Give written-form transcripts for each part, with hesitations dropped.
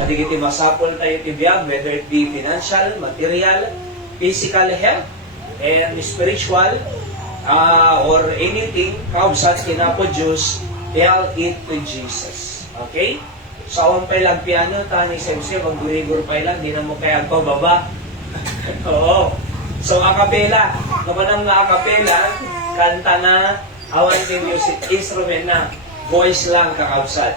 Adigiti masapol tayo tibiyag, whether it be financial, material, physical health, and spiritual, or anything, kausat kinapo Diyos, tell it to Jesus. Okay? So, awang pailang piano, tani sa Jose, mag-gurigur pailang, di na mo kaya pababa. Oo. So, acapella. Kamanang na acapella, kanta na, awan din music instrument na, voice lang kakausat.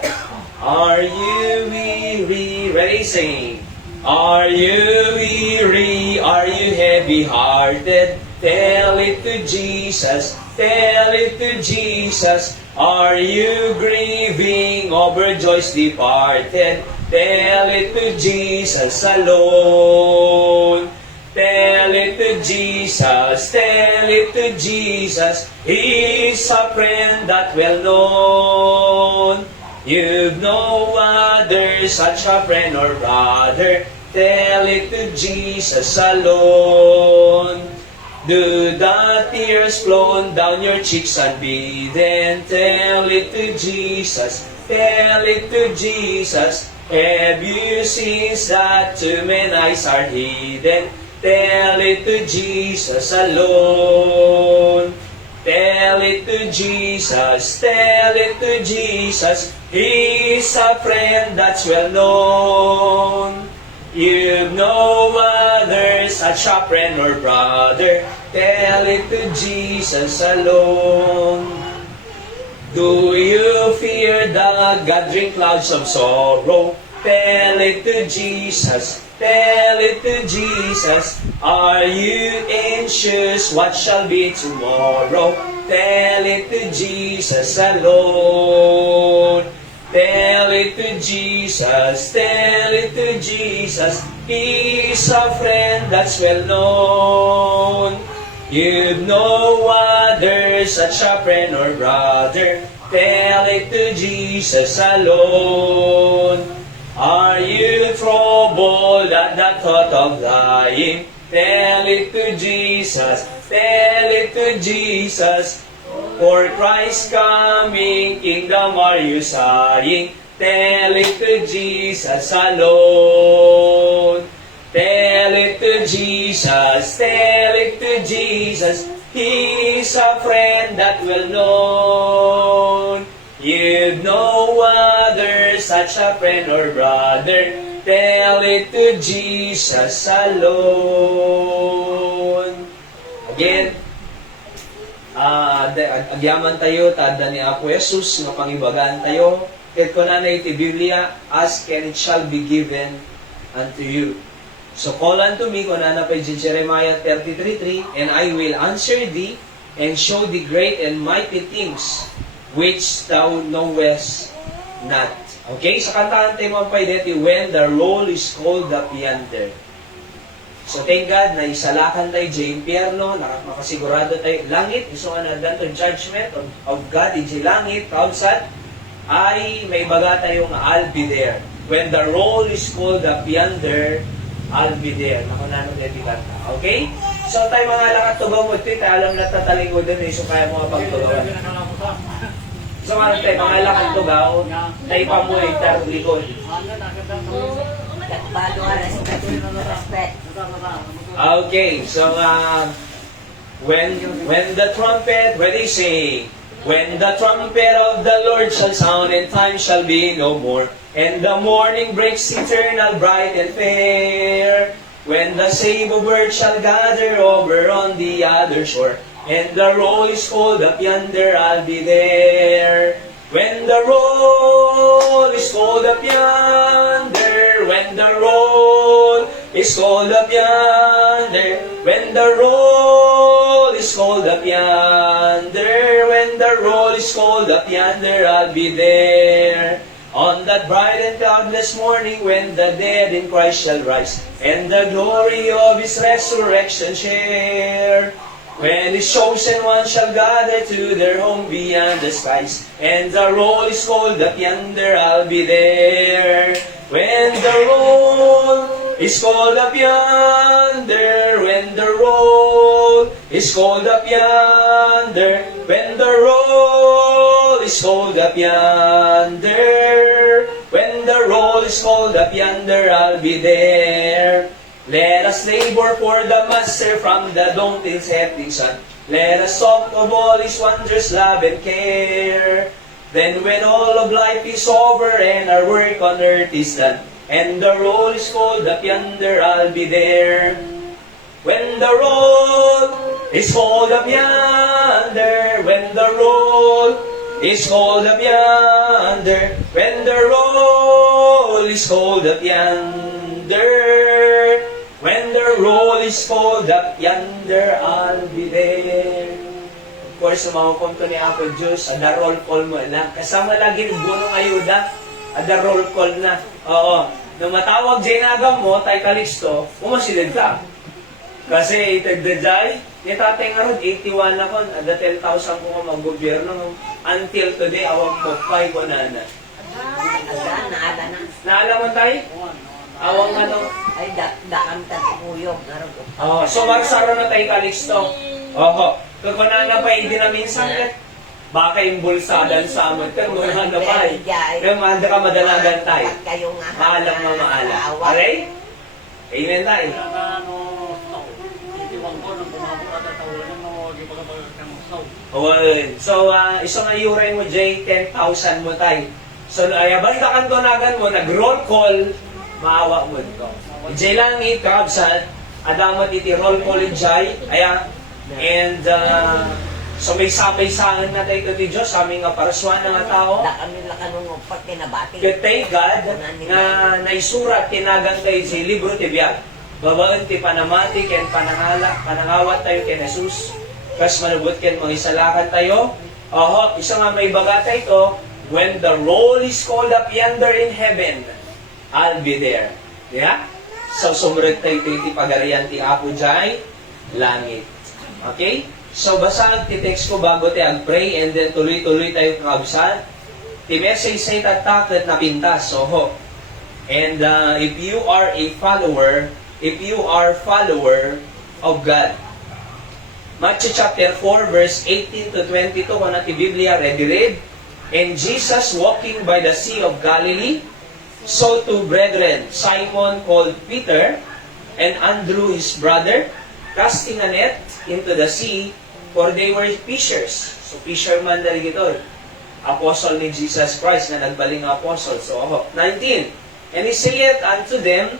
Are you weary? Ready, sing. Are you weary? Are you heavy-hearted? Tell it to Jesus. Tell it to Jesus. Are you grieving over joys departed? Tell it to Jesus alone. Tell it to Jesus. Tell it to Jesus. He's a friend that well known. You've no other such a friend or brother. Tell it to Jesus alone. Do the tears flow down your cheeks unbidden? Tell it to Jesus. Tell it to Jesus. Have you seen that too many eyes are hidden? Tell it to Jesus alone. Tell it to Jesus, tell it to Jesus. He's a friend that's well known. You've no other such a friend or brother. Tell it to Jesus alone. Do you fear the gathering clouds of sorrow? Tell it to Jesus. Tell it to Jesus. Are you anxious? What shall be tomorrow? Tell it to Jesus alone. Tell it to Jesus. Tell it to Jesus. He's a friend that's well known. You've no other such a friend or brother. Tell it to Jesus alone. Are you troubled at the thought of dying? Tell it to Jesus, tell it to Jesus. For Christ coming, kingdom are you sighing? Tell it to Jesus alone. Tell it to Jesus, tell it to Jesus. He's a friend that well known. You've no other such a friend or brother. Tell it to Jesus alone. Again, agyaman tayo, tada ni Apo Jesus, nga pangibagaan tayo. Ket ko na iti Biblia, ask and it shall be given unto you. So call unto me, kung na pa Jeremiah 33:3, and I will answer thee, and show thee great and mighty things, which thou knowest not. Okay? Sa kantahan tayo mga paideti, when the roll is called up yonder. So thank God na isalakan tayo sa impyerno, makasigurado tayo, langit, iso nga na to judgment of God, iji langit, kautsat, ay may baga tayo nga, I'll be there. When the roll is called up yonder, I'll be there. Nakunanong na kanta. Okay? So tayo mga lakat tugaw mo, tayo alam na tataling ko dun, so kaya mga pagtugawan. So mga tayo, mga lakat tugaw, tayo pa mo yung tarlikod. Okay, so when the trumpet, ready, say, when the trumpet of the Lord shall sound, and time shall be no more, and the morning breaks eternal, bright and fair, when the sable bird shall gather over on the other shore, and the roll is called up yonder, I'll be there. When the roll is called up yonder, when the roll is called up yonder, when the roll is called up yonder, when the roll is called up yonder, I'll be there. On that bright and cloudless morning, when the dead in Christ shall rise, and the glory of His resurrection share, when His chosen ones shall gather to their home beyond the skies, and the roll is called up yonder, I'll be there. When the roll is called up yonder, when the roll is called up yonder, when the roll is called up yonder, when the roll roll is called up yonder, I'll be there. Let us labor for the Master from the dawn till setting sun. Let us talk of all His wondrous love and care. Then when all of life is over and our work on earth is done, and the roll is called up yonder, I'll be there. When the roll is called up yonder, when the roll is called up yonder, when the roll is called up yonder, when the roll is called up yonder, I'll be there. Of course, sumawapon to ni Apo Diyos, ada roll call mo na. Kasama lagi ng bunong ayuda, ada roll call na. Oo. Nung matawag Jainagam mo, tay Calixto, umasilid ka. Kasi itagdajay, ni tatay nga ron, 81 na kon, ada 10,000 ko nga mag-gobyerno. Until today, awang mo, 5 ko na na. Naala na. Naala mo tayo? Awang ano? Ay, daan tatuyog. Oh, so marsaro na tayo Calixto. Oho. Kung na pa, hindi na minsan kat. Baka yung bulsadan sa amin. Kaya mga handa pa eh. Kaya mahanda ka madalagan tayo. Maalam na maalam. Okay? Amen tayo. So, isang ayuray mo, Jay, 10,000 mo tayo. So, basta kantonagan mo, nag-roll call, maawa mo ito. Jay lang ni Kabsat, adamat iti roll call ni Jay, ayan. And, so may sabay-sangan na tayo ito Diyos, aming paraswan ng mga tao. Kami lakanong pag tinabati. Thank God, na naisurat, tinagan tayo sa libro tibiyag. Babaan ti panamati, ken panangawat tayo ken Jesus. Kas manubot ken mangisalakan tayo. Oho, isa nga may bagata ito, when the roll is called up yonder in heaven, I'll be there. Yeah? So, sumunod tayo iti pagarian ti Apo Jai, langit. Okay? So, basta ti-text ko bago tayo pray and then tuloy-tuloy tayo kakabsat. Ti message say tatakot na pintas. Oho. And if you are follower of God, Matthew chapter 4, verse 18 to 22, kung natin Biblia, read. And Jesus walking by the Sea of Galilee, saw two brethren, Simon called Peter, and Andrew his brother, casting a net into the sea, for they were fishers. So, fisherman na rin ito. Apostle ni Jesus Christ, na nagbaling apostle. So, 19. And he saith unto them,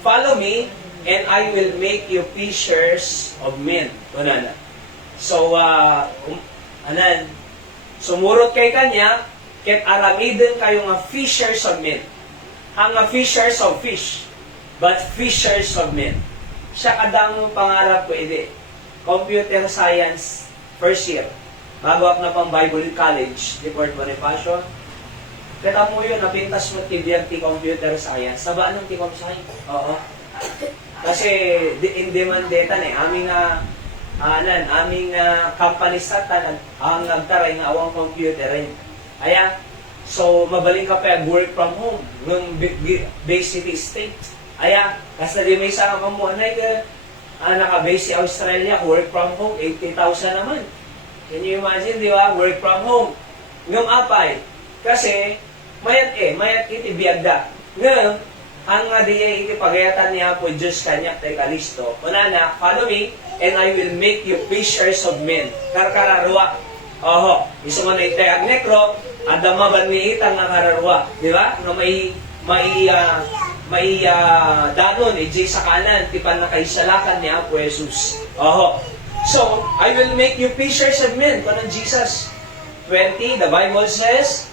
follow me, and I will make you fishers of men. So, sumurot kay kanya, ket aramiden kayo nga fishers of men. Ang fishers of fish, but fishers of men. Siya kadang pangarap ko, edi. Computer Science, first year. Bago ako na pang Bible College, di Port Bonifacio. Kita mo yun, napintas mo tibiyag ti Computer Science. Sabaan ng ti Com Science? Oo. Kasi in demand data aming company sa tanan ang nagtaray nga awang computer rin. Aya, so mabaling ka pa work from home ng base city state. Aya, kasi di may sa kamuanay ka naka-base si Australia, work from home, 80,000 naman. Can you imagine, di ba? Work from home. Ngam apay, kasi mayat iti biyagda. Ngam, ang diya iti pagayatan niya po Diyos kanya kay Kalisto. Unana, follow me, and I will make you fishers of men. Karkararwa. Oho, iso nga na itayag nekro, adamaban ni itang nakararwa. Di ba? No, may danon, iji sa kanan, tipan na kaisalakan niya po Jesus. Oho. So, I will make you fishers of men. Kung Jesus. 20, the Bible says,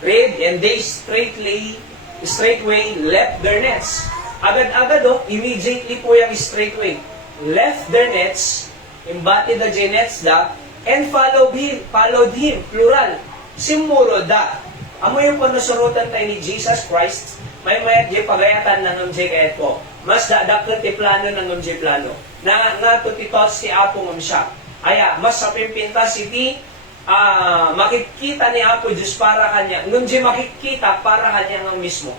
read, and they straightway left their nets. Agad-agad immediately po yung straightway. Left their nets, imbati the nets da, and followed him, plural. Simuro da. Amo yung panasurutan tayo ni Jesus Christ, may mayat di pagayatan ng MJ kayat ko. Mas dadakot ti plano ng MJ plano. Nga tutitos si Apo ng siya. Aya, mas sa pimpintas iti, makikita ni Apo Diyos para kanya. Nung di makikita para kanya ng mismo.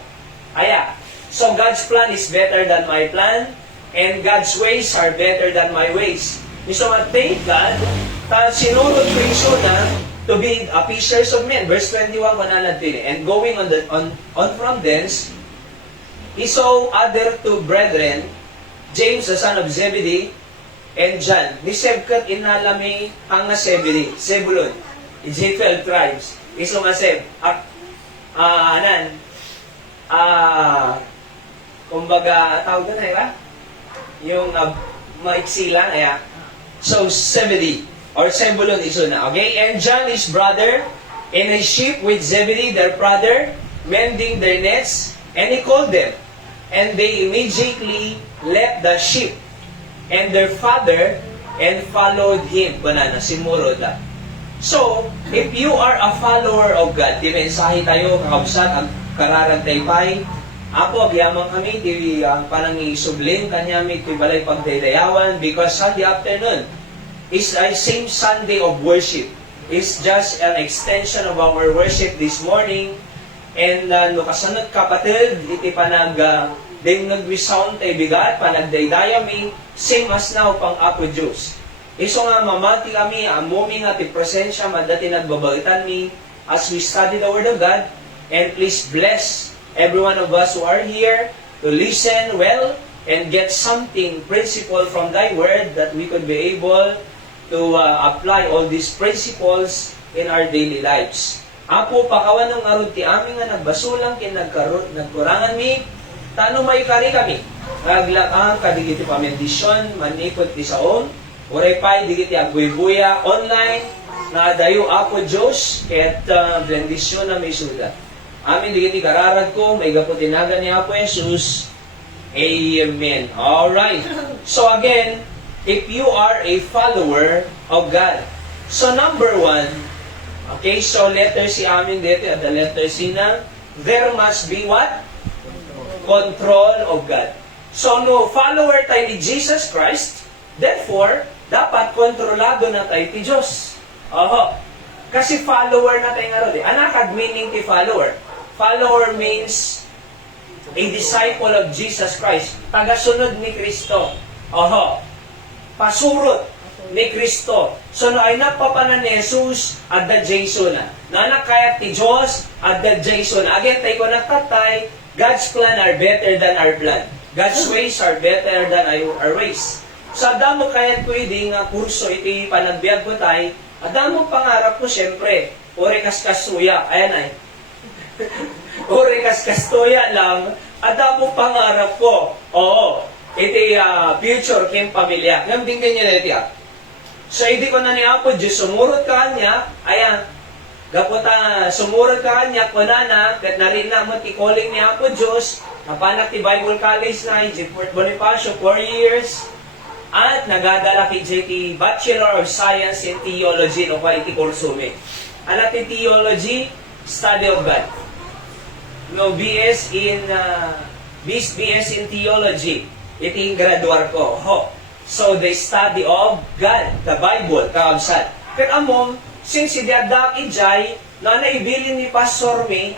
Aya, so God's plan is better than my plan, and God's ways are better than my ways. So, thank God, sinunod ko yung na to be a fishers of men. Verse 21, and going on from thence, he saw other two brethren, James the son of Zebedee, and John. Ni Sebkat inalami ang nga Zebedee, Zebulun, Ezekiel tribes. Iso nga Seb, kumbaga, tawag na ba? Yung maiksi lang, So, Zebedee, or Zebulun iso na, okay? And John, his brother, and his sheep with Zebedee, their brother, mending their nets, and he called them. And they immediately left the sheep and their father and followed him. Banana, simuro da. So, if you are a follower of God, di mensahe tayo, kakabsat, ang kararang taypay, ako, biyamang kami, di parang isubling, kanyami, di balay pagdadayawan, because Sunday afternoon is a same Sunday of worship. It's just an extension of our worship this morning. And no kasunod kapatid, iti panag din nag-resound tay bigat, panagdaydayami, same as now pang Apo Diyos. Iso nga mamati kami, amumi nga ti presensya, madati nagbabalitan mi, as we study the Word of God, and please bless every one of us who are here to listen well and get something principle from Thy Word that we could be able to apply all these principles in our daily lives. Apo, pakawan ng arod ti amin nga nagbasulang kin nagkurangan mi, tano may kari kami. Naglaang kadigiti pamendisyon, manipot ti saon, uray pa'y digiti agbuy-buya online, na dayo Apo Diyos, ket bendisyon na may sulat. Amin digiti kararag ko, may gaputinagan ni Apo Jesus. Amen. Alright. So again, if you are a follower of God, so number one, okay, so letter C amin dito, at the letter C na, there must be what? Control of God. So, no, follower tayo ni Jesus Christ, therefore, dapat kontrolado na tayo ti Diyos. Oho. Kasi follower na tayo nga ron. Anakad meaning ti follower. Follower means a disciple of Jesus Christ. Tagasunod ni Kristo. Oho. Pasurot ni Kristo. So, no, ay napapanan ni Jesus at the Jason na. Nanak kaya ti Diyos at the Jason. Again, tayo ko natatay, God's plan are better than our plan. God's ways are better than our ways. Sa damo kaya pwede nga kurso iti panagbiag ko tayo, adamo pangarap ko siyempre, ore kaskasuya, ayan ay. Ore kaskastuya lang, adamo pangarap ko. Oo, iti future kim pamilya. Ngambing ganyan na iti So, hindi ko na ni Apo Diyos, sumurot ka niya, ayan, gaputa, sumurot ka niya, kunana, kat narina mo ti calling ni Apo Diyos, napanak ti Bible College na, iti Fort Bonifacio, 4 years, at nagadala ki JT Bachelor of Science in Theology, no pa iti kursume. Anak ti Theology, Study of God. No, BS in Theology, iti graduar ko. Ho. So, the study of God, the Bible, kakabsat. Pero among, since si Diadak Ijay, na naibilin ni Pastor May,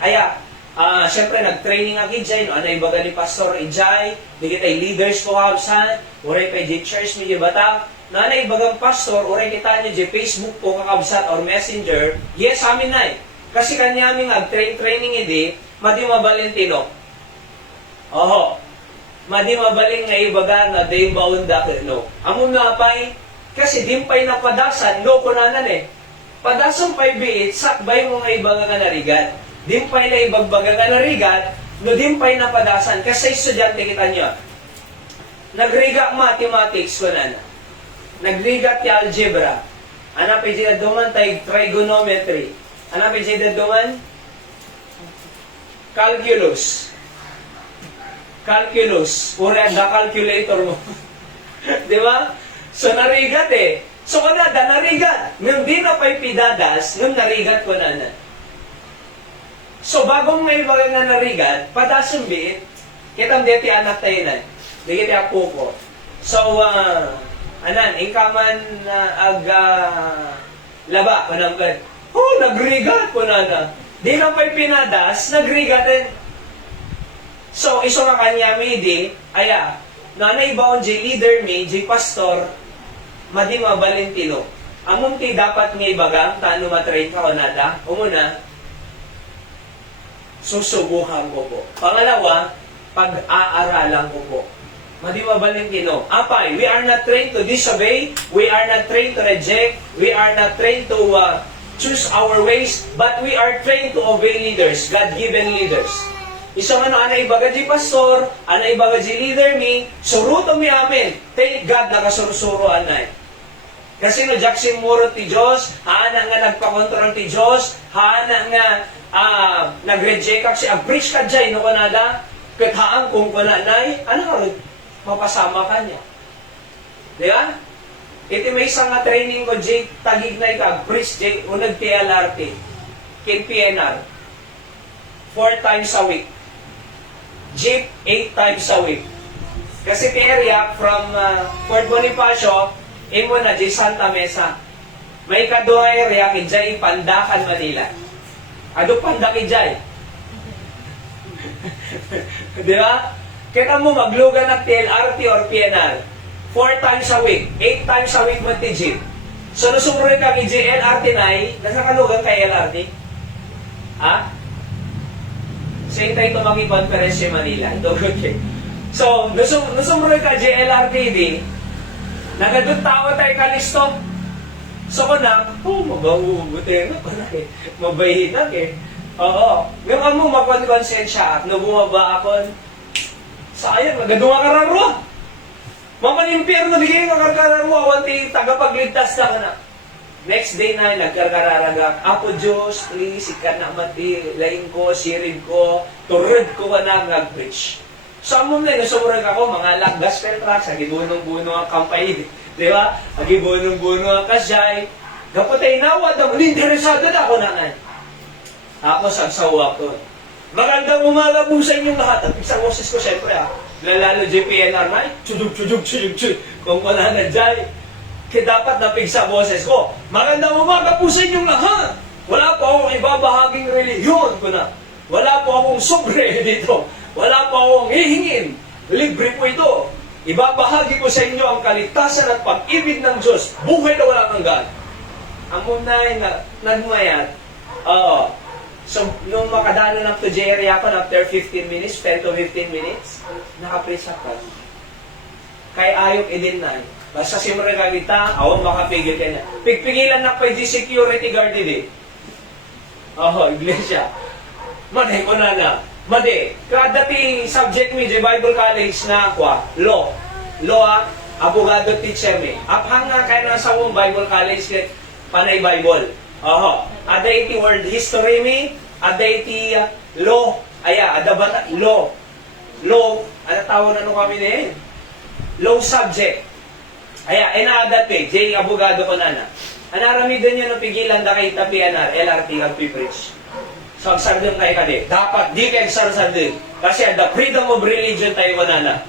syempre nag-training ang Ijay, no, naibaga ni Pastor Ijay, di kita leaders ko kakabsat, uray pa di church medyo bata, na naibagang pastor, uray kita niyo di Facebook ko kakabsat or messenger, yes, amin na eh. Kasi kanya aming training edi, madi mabalentino. Oho. Madi mabaling nga ibaga nga day baunda no. Amo nga pay kasi dimpay na padasan no kunanan eh. Padasan pay biit sakbay mo nga ibaga nga narigat. Dimpay na ibagbaga nga narigat no dimpay na padasan kasi estudyante kita niyo. Nagriga mathematics kunanan. Nagriga ti algebra. Ana pa jida duman tay trigonometry. Ana pa jida duman calculus, ura na calculator mo. Di ba? So, narigat eh. So, kada, narigat. Nung di na pa'y pidadas, nung narigat ko na. So, bagong may baga nga narigat, padasong biit, kitang deti anak tayo na. Di kita po ko. So, anan, ikaman laba, panamgan. Nagrigat ko na. Di na pa'y pinadas, nagrigat din. So, iso nga kanya may di, nanay baon di leader may, di pastor, madi mabalentino. Among ti dapat ngay bagang, taano matrain ka o nada, umuna, susubukan ko po. Pangalawa, pag-aaralan ko po. Madimabalin kino. Apay, we are not trained to disobey, we are not trained to reject, we are not trained to choose our ways, but we are trained to obey leaders, God-given leaders. Isang ana ibaga di pastor, ana ibaga di leader mi, suruto mi amin. Thank God nakasurusuro anay. Kasi no Jackson Muro ti Diyos, haana nga nagpakontrol ti Diyos, haana nga nag-reject kasi preach ka dyan, no kanada, kathaan kung kananay, ano ka rin, mapasama ka niya. Di ba? Iti may isang nga training ko, Jay, tagignay ka, preach, Jay, unag TLRT, kin PNR, 4 times a week. Jeep, 8 times a week. Kasi ti area from Fort Bonifacio, imo na Jay Santa Mesa. May kadua area ki Jay Pandacan, Manila. Ado Pandaki Jay. Di ba? Kita mo maglugan ng TLRT or PNR. 4 times a week. 8 times a week mo ti Jeep. So, nusumuri ka ki Jay LRT na nasa kalugan kay LRT? Ha? Same tayo tumagi conference sa Manila. Okay. So, nusumroy ka JLRTV, nagadun tao tayo kalisto. So, ko na, mabahubuti na ko na eh. Mabahin na eh. Oo. Yung amo, magkonsensya, no bumaba ako, sayang, nagadunga kararwa. Mamalimpir na bigay ng kararwa, wanti tagapagligtas na ko na. Next day na, nagkarkararagak, Apo Diyos, please, ikan na mati, laing ko, sirid ko, turud ko ka na nag-preach. So, amom na, nasumurag ako, mga gospel tracks, agibunong-buno ang kampay, di ba? Agibunong-buno ang kasyay. Kapatay nawa, damo, interesado na ako na nga. Ako, sagsawa ko. Magandang umaga po sa inyong lahat. At isang boses ko, syempre, lalalo JPNR na, chudug. Kung wala na dyan, kaya dapat napigsa boses ko. Magandang umaga po sa inyong lahat. Wala po akong ibabahaging reliyon ko na. Wala po akong sobre dito. Wala po akong hihingin. Libre po ito. Ibabahagi ko sa inyo ang kaligtasan at pag-ibig ng Diyos. Buhay na walang hanggan. Ang munay na nagmayat. So, nung makadalo ng to Jerry ako, after 15 minutes, 10 to 15 minutes, nakapreach ako. Kay ayok idin na. Basta simre ka kita, awang makapigil ka na. Pigpigilan na pa yung security guard din. Iglesia. Made ko na. Made, kada ti subject mi di Bible College na ako, law. Law, abogado teacher mi. Aphang nga kayo na sa Bible College, panay Bible. Aday ti world history mi, aday ti law. Adabata, law. Law, ano tawag na kami din? Law subject. Inaadat pe, Jay, abogado ko na. Anaramidan nyo no pigilan da kay PNR, LRT, nagpipreach. So, agsardin kayo kadi. Dapat di kayo agsardin. Kasi the freedom of religion tayo manana.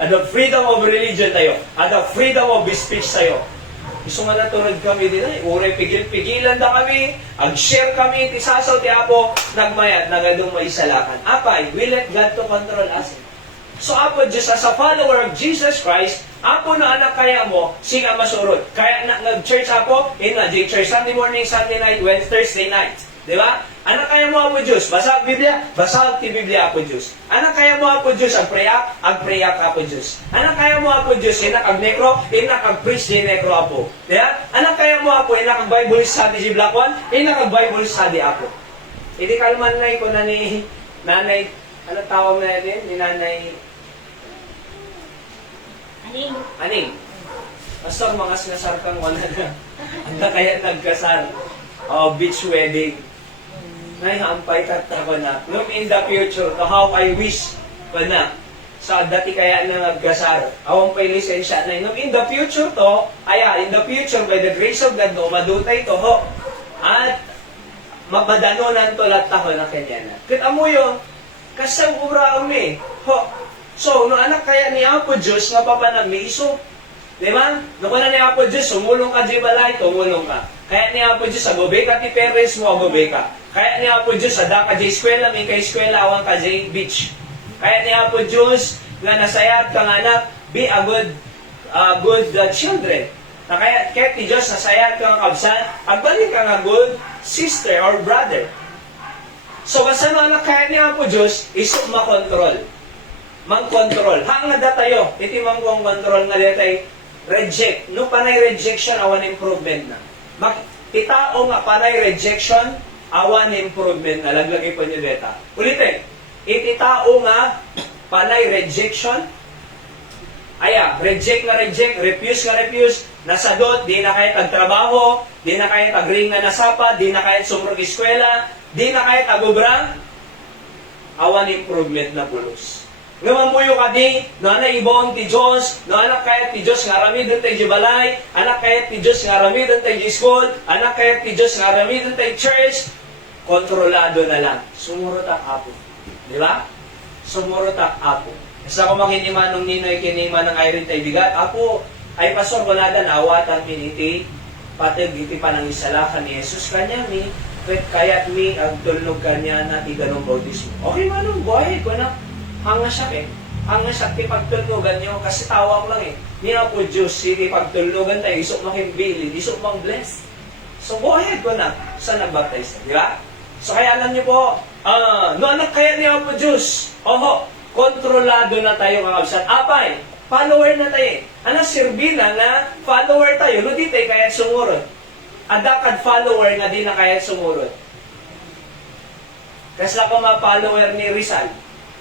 The freedom of religion tayo. The freedom of speech tayo. Gusto nga naturod kami din ay. Ure, pigil-pigilan da kami. Ag-share kami, tisasaw, ti Apo, nagmayat, nagadong maisalakan. Apay, we let God to control us. So, Apo, just as a follower of Jesus Christ, Apo na anak kaya mo, singa masurod. Kaya nag-church ako, J-church, Sunday morning, Sunday night, Thursday night. Di ba? Anak kaya mo Apo Diyos, basa Biblia, basa ti Biblia Apo Diyos. Anak kaya mo Apo Diyos, ag-preyak Apo Diyos. Anak kaya mo Apo Diyos, ag-necro, ag-preach di necro Apo. Di ba? Anak kaya mo Apo, ag-Bible study si Black One, ag-Bible study Apo. Hindi kalman na ko na ni nanay, ano tawag na yun? Ni nanay, Aning. Pastor, mga sinasarkang wala na. Ang kaya nagkasal. Beach wedding. Nahampay ka ko na. Look in the future to how I wish ko na. Sa dati kaya na nagkasal. Awang pa'y lisensya na. Look in the future to, in the future, by the grace of God, madutay to, at mabadanunan to lahat ako na kanya na. Kita mo yun, kasang uraw ni, So, no anak kaya ni Apo Diyos nga papanamiso. Di ba? No na ni Apo Diyos, sumulong ka di balay, tumulong ka. Kaya ni Apo Diyos, agobe ka ti parents mo, agobe ka. Kaya ni Apo Diyos, ada ka di eskwela, may ka eskwela, awang ka di beach. Kaya ni Apo Diyos, nga nasayat kang anak, be a good children. Na kaya ti Diyos, nasayat kang kabsan, agbalik ka nga good sister or brother. So, basta no anak kaya niya po Diyos, iso makontrol. Mang-control. Hangad na tayo, iti mangkong control nga detay, reject. No panay rejection, awan improvement na. Itao nga panay rejection, awan improvement na. Laglagay po niyo deta. Ulitin, ititao nga panay rejection, reject nga reject, refuse nga refuse, nasadot, di na kahit agtrabaho, di na kahit agring nga nasapa, di na kahit sumrog eskwela, di na kahit agubrang, awan improvement na pulos. Ngamamuyo ka di, na ibon ti Diyos, na anak kayat ti Diyos nga ramidon tayo di balay, anak kayat ti Diyos nga ramidon tayo di school, anak kayat ti Diyos nga ramidon tayo church, kontrolado na lang. Sumurot ang apo. Di ba? Sumurot ang apo. Basta ko makinimanong ninoy kinima ng iron tayo bigat, apo, ay pasor wala na awatan miniti, pati giti pa ng isalakan ni Jesus kanya mi, kaya't mi agtulnog kanya na iganong bautismo. Okay manong, buhay ko na. Hanga siya hanga siya ti pagtulnogan niyo, kasi tawag lang Niya po Diyos, iti pagtulnogan tayo, isok makimbilin, isok mang bless. So buhay ko na, sa nagbaptize di ba? So kaya alam niyo po, no anak kaya niya po Diyos, kontrolado na tayo kakabsan. Apay, follower na tayo. Sirbina na follower tayo, no di tayo kaya sumurod. Adakad follower nga di na kaya sumurod. Kasi ako ma-follower ni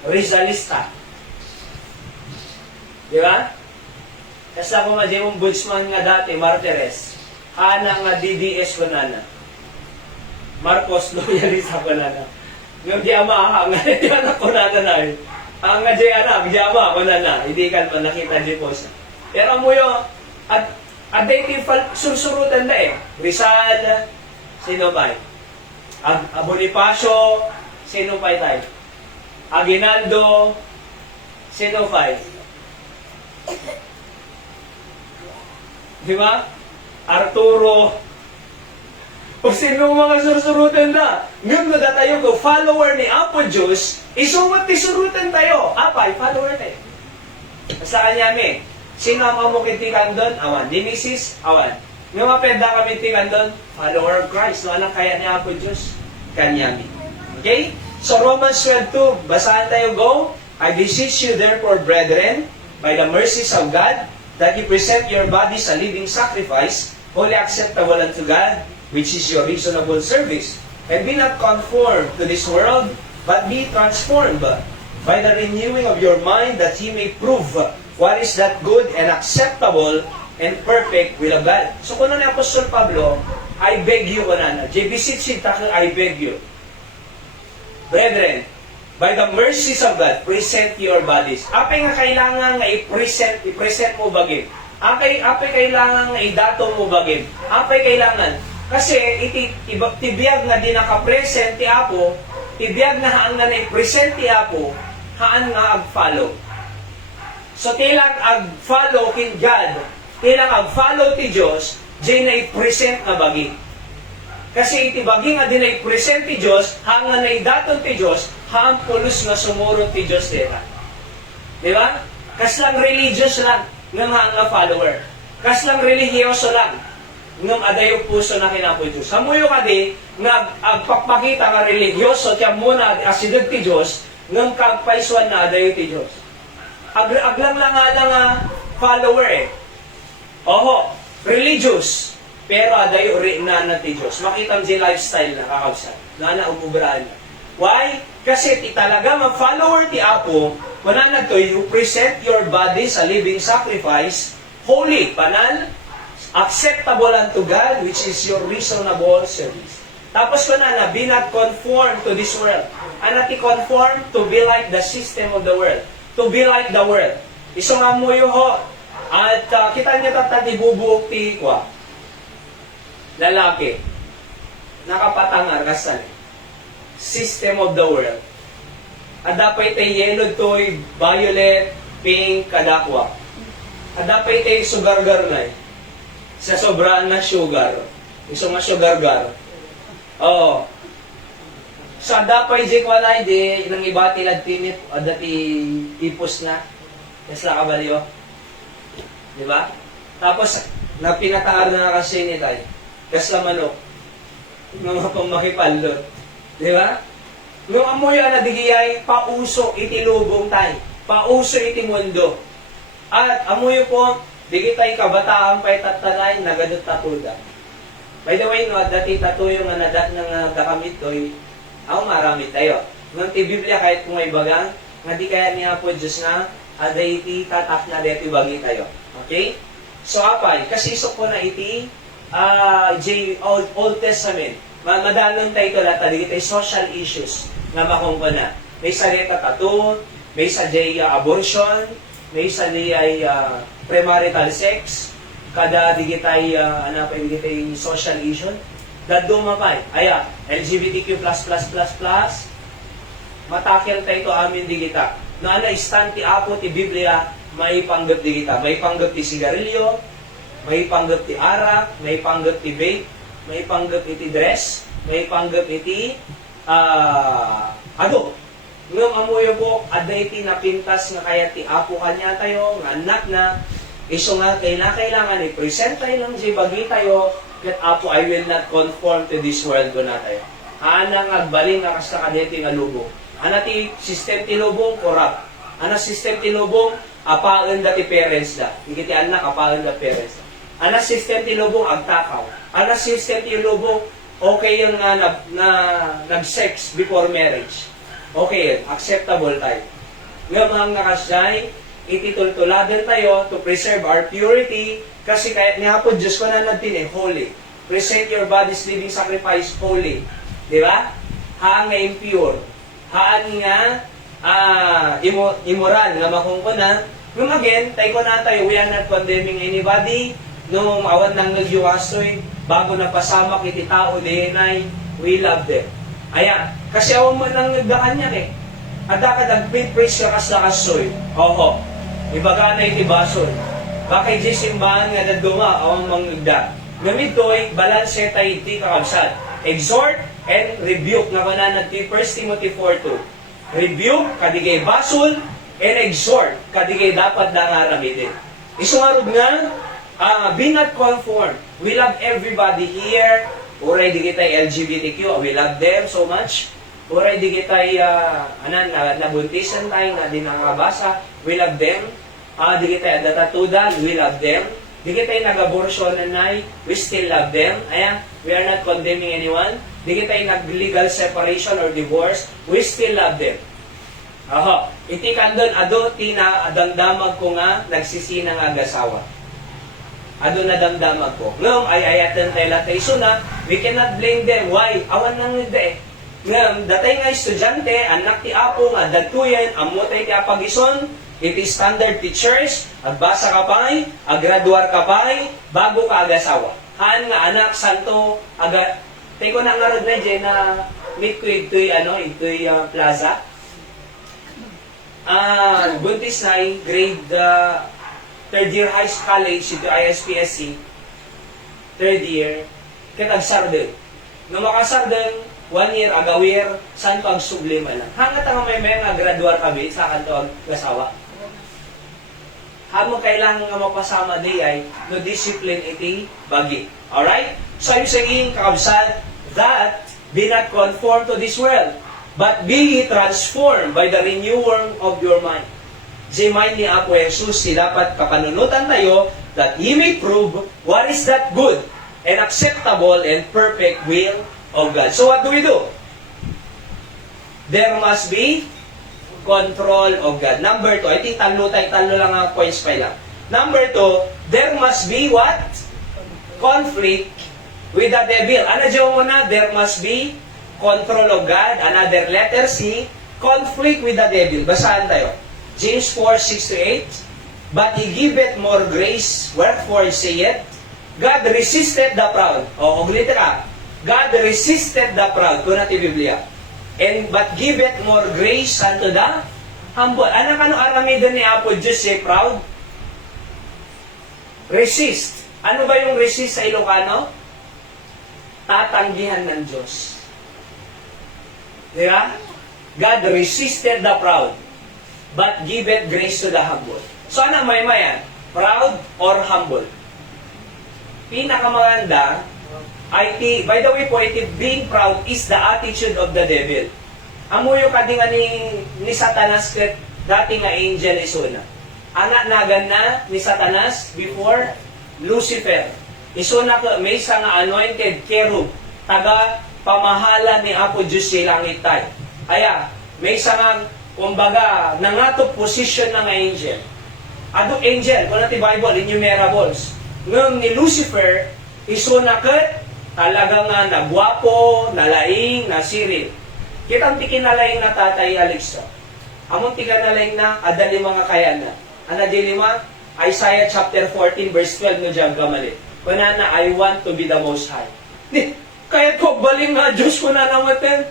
Rizalista. Di ba? Kasi ako ma-Jemong Budsman nga dati, Martires. Ana nga DDS ko na. Marcos loyalista ko na. Yung di ama nga di anak ko na ang nga di anak, di ama ko na. Hindi ka pa nakita di po sa. Pero mo yung, at dating sursurutan na Rizal, sino ba? Bonifacio, sino pa tayo? Aguinaldo, sino pa? Di ba? Arturo, o sino mga sursurutan na? Ngayon na tayo ko, follower ni Apo Diyos, isumot ti surutan tayo. Apay, follower tayo. Sa kanya mi, sino ang mamukitikan doon? Awan. Di misis? Awan. Nga mapenda kami tikan doon? Follower of Christ. No, anak kaya ni Apo Diyos? Kanya mi. Okay? So Romans 12:2, basahan tayo go. I beseech you therefore, brethren, by the mercies of God, that you present your bodies a living sacrifice, wholly acceptable unto God, which is your reasonable service. And be not conformed to this world, but be transformed by the renewing of your mind, that ye may prove what is that good and acceptable and perfect will of God. So kung ni Apostol Pablo, I beg you, I beg you, brethren, by the mercies of God, present your bodies. Apay nga kailangan nga i-present mo bagay. Apay kailangan nga idato mo bagay. Apay kailangan. Kasi tibiyag nga di naka-present ti Apo, tibiyag na haan nga na-present ti Apo, haan nga ag-follow. So tilang ag-follow kin God, tilang ag-follow ti Diyos, di na-present na bagay. Kasi iti bagay nga di na-present ti Diyos, haan nga na-idaton ti Diyos, haan pulos nga sumurot ti Diyos dita. Di ba? Kas lang religious lang, ng haan nga follower. Kas lang religyoso lang, ng adayo puso na kinapo Diyos. Hamuyo ka di, nga agpakpakita nga religyoso, tiyan muna asidog ti Diyos, ng kagpaiswan na adayo ti Diyos. Aglang lang nga follower religious, pero adayo rin na ti Diyos. Makita mo si lifestyle na kakabsan, na umubraan na. Why? Kasi ti talaga mag-follower ti Apo, mananag to, you present your bodies a living sacrifice, holy, banal, acceptable unto God, which is your reasonable service. Tapos ko na, be not conformed to this world. Anati conform to be like the system of the world. To be like the world. Iso nga mo ho. At kita niyo tatati bubuok ti kwa. Lalaki. Nakapatangar kasal. System of the world. Adapay tay yellow toy, violet, pink, kadakwa. Adapay tay sugar-gar na sa sobraan na sugar. Iso nga sugar-gar. Sa dapay di kwa na, di, nang iba tilad tinit, o dati tipos na. Kasla ka ba diyo? Di ba? Tapos, napinataar na kasi ni tayo. Kasla manok. Mga pamakipalot. Di ba? Nung amoy na digiyay, pauso iti lubong tay. Pauso iti mundo. At amoy po, digitay kabataan pa'y tatanay, nagadot tatuda. By the way, no, dati tatuyo nga nadat ng dakamit to'y, ako marami tayo. Nung ti Biblia kahit kung may bagang, nga di kaya niya po Diyos na, aday iti tatak na deti bagi tayo. Okay? So apay, kasi isok ko na iti, Old Testament. Madanon tayo ito lahat, iti social issues nga makongkona. May salita tattoo, may sa abortion, may sa premarital sex, kada digitay digitay social issue. Daddo mapay. Aya, LGBTQ++++, matakil tayo ito amin digita. Na istanti apo ti Biblia, may panggap digita. May panggap ti sigarilyo, may panggap ti arak, may panggap ti vape, may panggap iti dress, may panggap iti Ngam amoyo po, aday ti napintas nga kaya ti apo kanya tayo, nga anak na, iso nga kailangan i-present tayo lang si bagi tayo, kat apo, I will not conform to this world ko na tayo. Ana nga agbalin nga kasta kadeti nga lubong. Ana ti system ti lubong, corrupt. Ana system ti lubong, apaan da ti parents da. Hindi ti anak, apaan da parents da. Ana system ti lubong, agtakaw. Ana system ti lubong, okay yung nag-sex before marriage. Okay, acceptable tayo. Ngayon mga nakasay, ititultuladan tayo to preserve our purity kasi kahit nga po Diyos ko na natin holy. Present your body's living sacrifice holy. Di ba? Haan nga impure. Haan nga immoral nga makungko na. Ngayon again, tayo ko na tayo, we are not condemning anybody. Nung awan nang nagyuwasoy, bago na pasamak iti tao, dihinay, we love them. Ayan, kasi awan mo nang nagdakan yan eh. Ada ka nag-praise ka kas-lakasoy. Oho, ibaga na iti basol. Bakit di simbahan nga naduma, awan mang nagda. Gamit to'y, balanse tayo iti kakabsat. Exhort and rebuke na mananad ti 1 Timothy 4:2. Rebuke, kadigay basol, and exhort, kadigay dapat na ngaramidin. Isungarod nga, be not conformed. We love everybody here. Uray di kitay LGBTQ, we love them so much. Uray di kitay nabuntisan tayo na din nakabasa, we love them. Di kitay adatatudan, we love them. Di kitay nag-abortion nanay, we still love them. Ayan, we are not condemning anyone. Di kitay nag-legal separation or divorce, we still love them. Iti kandon ado tina adamdamag ko nga nagsisinang agasawa. Ado na damdamag ko. Ngam, ayatan tayo latay suna, we cannot blame them. Why? Awan nang nide. Ngam, datay nga estudyante, anak ti apo nga, dagtuyen, amutay ti apagison, iti standard teachers, agbasa ka pa'y, agraduar ka pa'y, bago ka agasawa. Haan nga anak, santo, tayo ko na nga rod na dyan na meet ko ito'y, plaza. Buntis na grade third year high college, ito ISPSC, third year, kitagsarden. Nung makasarden, 1 year, agawir, saan ko ang sublima lang. Hangat ang may mga graduar kami, sa kanto ang gasawa. Hamong kailangan nga mapasama di ay, no discipline iti bagi. Alright? So I'm saying, kakabsat, that be not conformed to this world, but be transformed by the renewal of your mind. Si mind ni Apo Jesus, si dapat kapanunutan tayo that He may prove what is that good and acceptable and perfect will of God. So what do? There must be control of God. Number 2, I think talo lang ang points pa lang. Number 2, there must be what? Conflict with the devil. Ano dyan muna? There must be control of God. Another letter C, conflict with the devil. Basahan tayo. James 4:6-8. But He giveth more grace, wherefore He saith, God resisted the proud. Ulit ka. God resisted the proud. Kung natin Biblia. But giveth more grace unto the humble. Ano aramidon ni Apo Diyos say proud? Resist. Ano ba yung resist sa Ilocano? Tatanggihan ng Diyos. Di ba? God resisted the proud, but giveth grace to the humble. So ano may mayan? Proud or humble? Pinakamaganda, by the way po, being proud is the attitude of the devil. Amuyo ka di nga ni Satanas ket dati nga angel isuna. Anak nagan na ni Satanas before Lucifer. Isuna ka may isa nga anointed cherub taga pamahala ni Apo Diyos si langit tay. Aya, may isa nga kumbaga nangatop position ng angel. Ado angel, kung natin Bible, innumerables. Ngong ni Lucifer, isuna ket talaga nga nagwapo, nalaing, nasiril. Kitang tikinalaing na tatay Alexa. Among tikinalaing na, adali mga kaya na. Ana di lima, Isaiah chapter 14 verse 12 no diyang gamali. Kuna na, I want to be the most high. Kaya ko baling nga Diyos ko na namaten.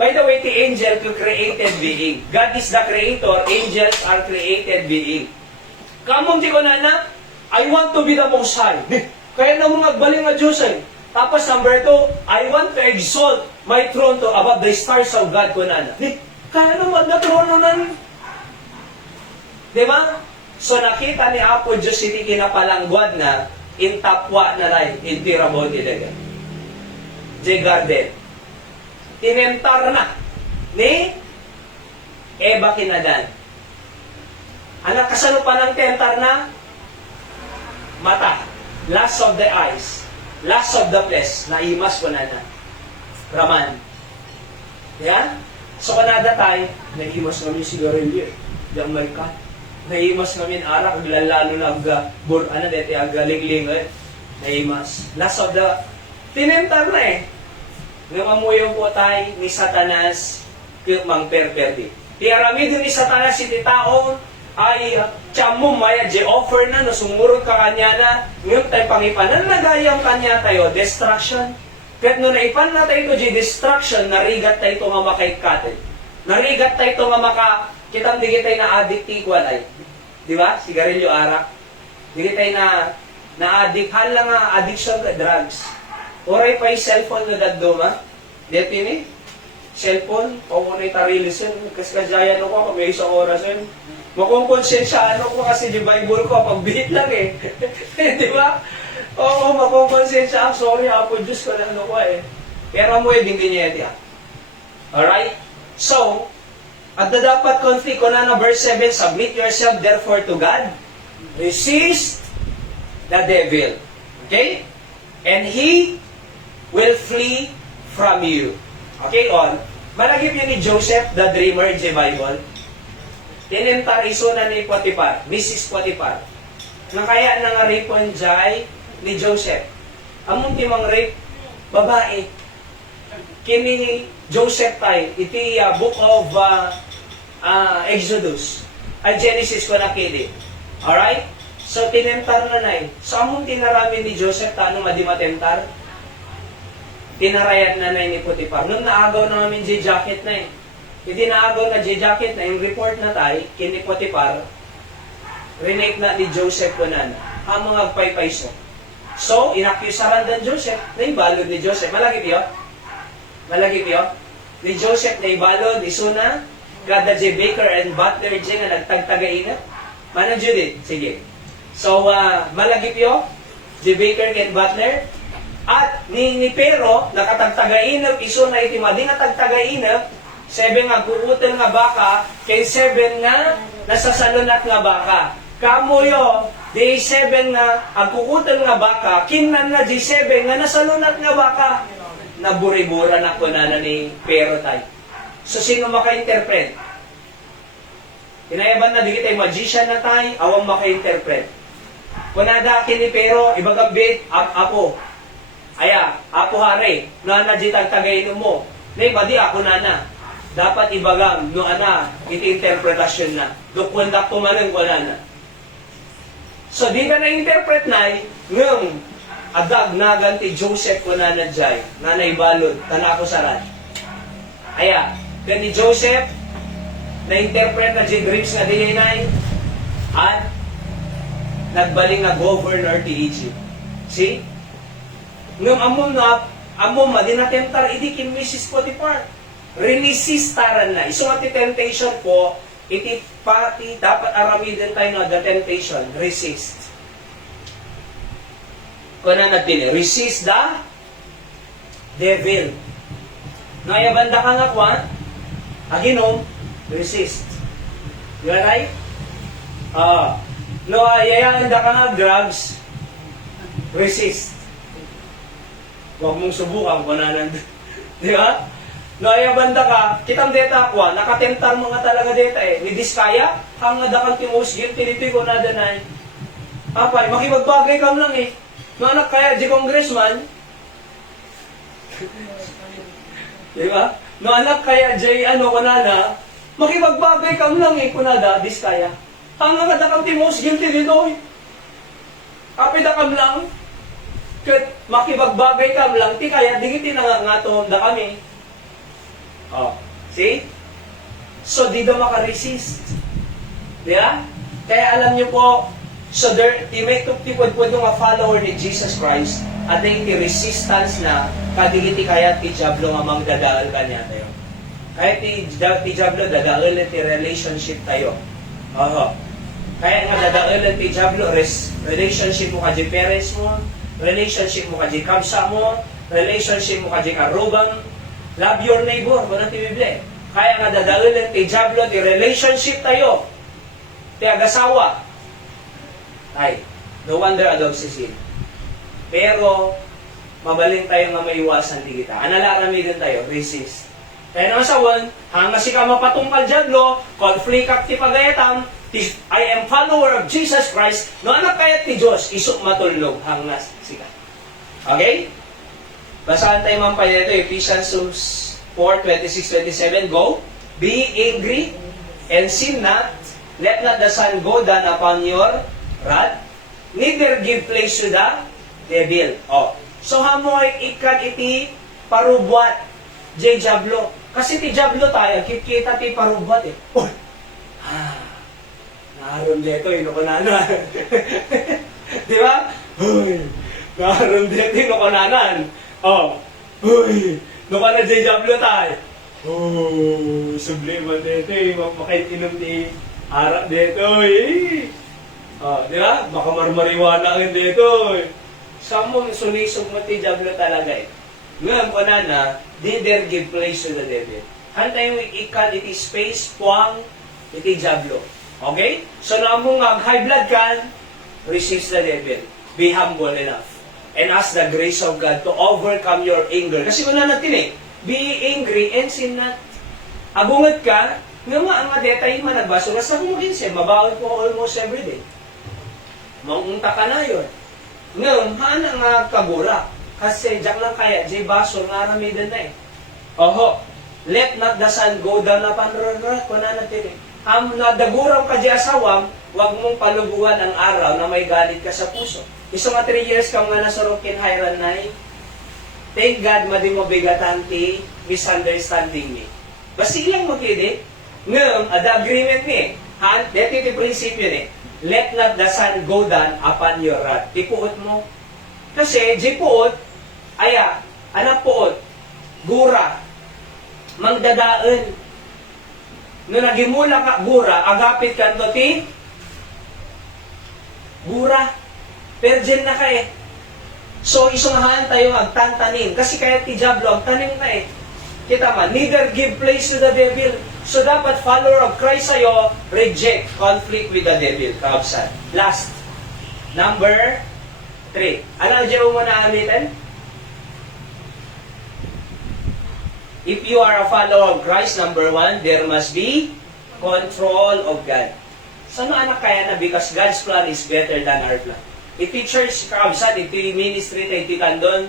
By the way, the angel to created being. God is the creator, angels are created being. Kamong di ko na, I want to be the most high. Kaya na mga baling nga Diyos eh. Tapos number 2, I want to exalt my throne to above the stars of God ko na. Kaya naman na trono na. Di ba? So nakita ni Apo Diyos hindi kinapalangguad na intapwa na lang, intirabo nila. J. Garden. Tinentar na ni Eva Kinadan. Anak kasano pa ng tentar na? Mata. Lust of the eyes. Lust of the flesh. Naimas ko na na. Raman. Yeah? So kanada tayo, naimas kami sigarilyo. Diyan marikat. Naimas kami arak, lalo na deti agaling-ling naimas. Lust of the tinentar na eh. Namamuyo po tayo ni Satanas mang perperdi. Tiarami din ni Satanas si tao ay tiyamo maya je offer na no sumurot ka kanya na ngayon tayo pangipanan nagayang kanya tayo destruction. Kahit no naipan na tayo je destruction narigat tayo ito nga makaikatin. Narigat tayo ito nga kitang digit tayo na addict equal ay. Di ba? Sigarilyo arak. Digit tayo na addict. Hala nga addiction ka drugs. Oray pa yung cellphone na dadoma. Dito yun cellphone, o muna'y tarilisin. Kasi kajayan ko, kung may isang oras yun. Makongkonsensyano ko kasi yung Bible ko, pagbihit lang eh. Di ba? Oo, makongkonsensya. Sorry, Apo Diyos ko lang ko eh. Pero mo yung ganyan yan. Alright? So, at na dapat conflict ko na verse 7, submit yourself therefore to God. Resist the devil. Okay? And he will flee from you. Okay, on. Malagip yun ni Joseph, the dreamer, the Bible. Tinentar iso na ni Potiphar, Mrs. Potiphar. Nakaya na nga ripon jay ni Joseph. Among timang rape, babae. Kini Joseph tay, iti book of Exodus. Ay Genesis ko na kini. Alright? So, tinentar na na eh. So, among tinarami ni Joseph, tanong madi matentar? Tinarayan na na ni Potiphar. Nung naagaw na namin J-jacket na eh. Hindi naagaw na J-jacket na, yung report na tayo, kini Potiphar, renate na ni Joseph ko na ang mga paypayso. So, inakyusaran dan Joseph, na ibalod ni Joseph. Malagip yun? Malagip yun? Ni Joseph na ibalod, isuna, kada J. Baker and Butler J. na nagtagtagain na. Mana Judith? Sige. So, malagip yun, J. Baker and Butler, at ni Pero, nakatagtagainap, iso na itimadi nga tagtagainap, 7 nga guutan nga baka, kay 7 nga nasasalunat nga baka. Kamuyo, day 7 nga agkukutan nga baka, kinan na day 7 nga nasalunat nga baka. Naburi-bura na ko na ni Pero tay. So, sino maka-interpret? Inayaban na, di kita magician na tay, awang maka-interpret. Kunada kini Pero, ibagambit, apo. Aya, apo hare, na jitag tagayin mo. Nay, badi ako na. Dapat ibagam, no ana, iti interpretasyon na. Dokundak tumanang ko na. So, di ka na-interpret na, ng adag na ganti Joseph ko na jay, na naibalod, tanako sarat. Aya, ganti Joseph, na-interpret na dreams nga dininay, at nagbaling na governor ti Egypt. See? Ngam amom madinatentar idikin Mrs. Potiphar. Renisistaran na. Iso nga ti temptation po, iti pati dapat aramidin tayo na the temptation. Resist. Kuna natin, resist the devil. Ngaya banda ka nga kwa, Aginom, resist. Di ba, Nay? No, ayayaan ka nga drugs, resist. Huwag mong subukan kung nanan. Di ba? No, ayaw banda ka, kitang deta ako, nakatentar mga talaga deta eh. Ni Diskaya, hang nadakal timos, gintinitoy ko na danay. Apay, makipagbagay kam lang eh. No, anak kaya, di congressman. Di ba? No, anak kaya, di kunana, makipagbagay kam lang eh, kunada, Diskaya. Hang nadakal timos, gintinitoy. Apay da kam lang, kat makipagbagay kam lang, ti kaya, di kiti nangangato da kami. Oh, see? So, di daw makaresist. Di ba? Kaya alam niyo po, so there, tipod po nga follower ni Jesus Christ, at yung resistance na, kadigiti kaya ti Diablo nga magdadaal ka niya tayo. Kaya ti Diablo, dadaal ti relationship tayo. Oo. Kaya nga dadaal ti Diablo, relationship mo ka di parents mo, relationship mo ka di kabsa mo, relationship mo ka di karubang, love your neighbor, kung natin Biblia. Kaya nga dadalhin ti Diablo, ti relationship tayo. Ti agasawa. Ay, no wonder adults is sin. Pero, mabalin tayo nga maiwasan ti kita. Analaramigan tayo, resist. Kaya naman sa one, hanga si ka mapatungkal Diablo, conflict ti pagayatam, I am follower of Jesus Christ, no anak kaya ti Diyos, isok matulog, hanga si ka. Okay? Basahan tayo man pa dito, Ephesians 4:26-27, go. Be angry and sin not. Let not the sun go down upon your wrath. Neither give place to the devil. Oh. So hamoy ikan iti parubuat. J. Diablo. Kasi ti Diablo tayo, kita ti parubuat eh. Oh. Naroon dito, inukunanan. Di ba? Naroon dito, inukunanan. Oh, uy, no ka na J. Diablo tayo. Oh, subliman dito eh, makainom ni harap dito eh. Oh, di ba? Baka marmariwana ka dito eh. Saan mo sunisog mo ti Diablo talaga eh. Ngayon ko na, they dare give place to the devil. Hantay mo ikan iti space, puwang iti Diablo. Okay? So na mo nga, high blood ka, resist the devil. Be humble enough. And ask the grace of God to overcome your anger. Kasi kung natin eh, be angry and sin not. Agungat ka, nga ang detay man nagbaso, basta kung maging siya, mabawal po almost everyday. Maunta ka na yun. Ngayon, hana nga kagura. Kasi diyak lang kaya, jay baso, nga ramidan na eh. Oho, let not the sun go down upon her wrath. Kung natin eh. Nadagurang ka di asawam, huwag mong palubuhan ang araw na may galit ka sa puso. Iso nga 3 years ka nga nasurok kinhayran na thank God, madi mo bigatan ti misunderstanding ni. Basta ilang maglidi, ngam, ada agreement ni, dito iti prinsipyo ni, let not the sun go down upon your wrath. Ipuot mo. Kasi, di puot, anak puot, gura, magdadaan. No nagimula ka, gura, agapit ka to ti, gura. Virgin na ka eh. So, isungahan tayo magtantanin. Kasi kaya ti Diablo, agtanim na eh. Kita man, neither give place to the devil. So, dapat follower of Christ sa'yo, reject conflict with the devil. Kaabsan. Last. Number 3. Ano dyan mo na amitan? If you are a follower of Christ, number 1, there must be control of God. Saan anak kaya na? Because God's plan is better than our plan. Iti church kaabsat, iti ministry tayo, iti kandon,